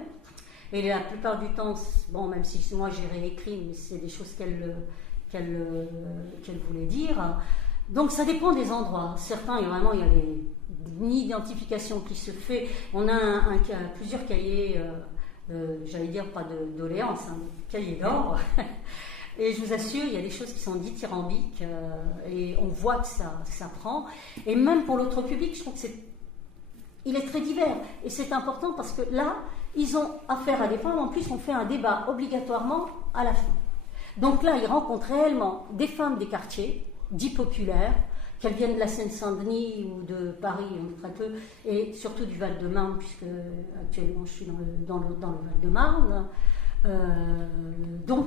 Et la plupart du temps, même si moi j'ai réécrit, mais c'est des choses qu'elle voulait dire. Donc ça dépend des endroits. Certains, il y a une identification qui se fait. On a plusieurs cahiers, j'allais dire pas de doléances, cahiers d'ordre. Et je vous assure, il y a des choses qui sont dithyrambiques, et on voit que ça prend. Et même pour l'autre public, je trouve que c'est il est très divers. Et c'est important parce que là, ils ont affaire à des femmes. En plus, on fait un débat obligatoirement à la fin. Donc là, ils rencontrent réellement des femmes des quartiers, dits populaires, qu'elles viennent de la Seine-Saint-Denis ou de Paris, très peu, et surtout du Val-de-Marne, puisque actuellement je suis dans le Val-de-Marne. Donc,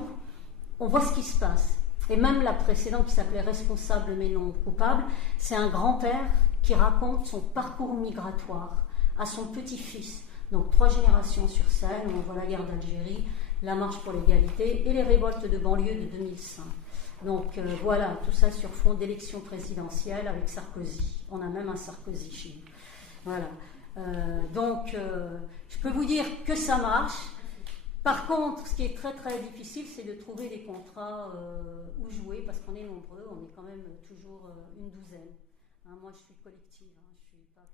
on voit ce qui se passe. Et même la précédente, qui s'appelait Responsable mais non coupable, c'est un grand-père qui raconte son parcours migratoire à son petit-fils. Donc 3 générations sur scène, on voit la guerre d'Algérie, la marche pour l'égalité et les révoltes de banlieue de 2005. Donc voilà, tout ça sur fond d'élection présidentielle avec Sarkozy. On a même un Sarkozy chez nous. Voilà. Donc je peux vous dire que ça marche. Par contre, ce qui est très très difficile, c'est de trouver des contrats où jouer, parce qu'on est nombreux, on est quand même toujours une douzaine. Hein, moi je suis collective, hein, je suis pas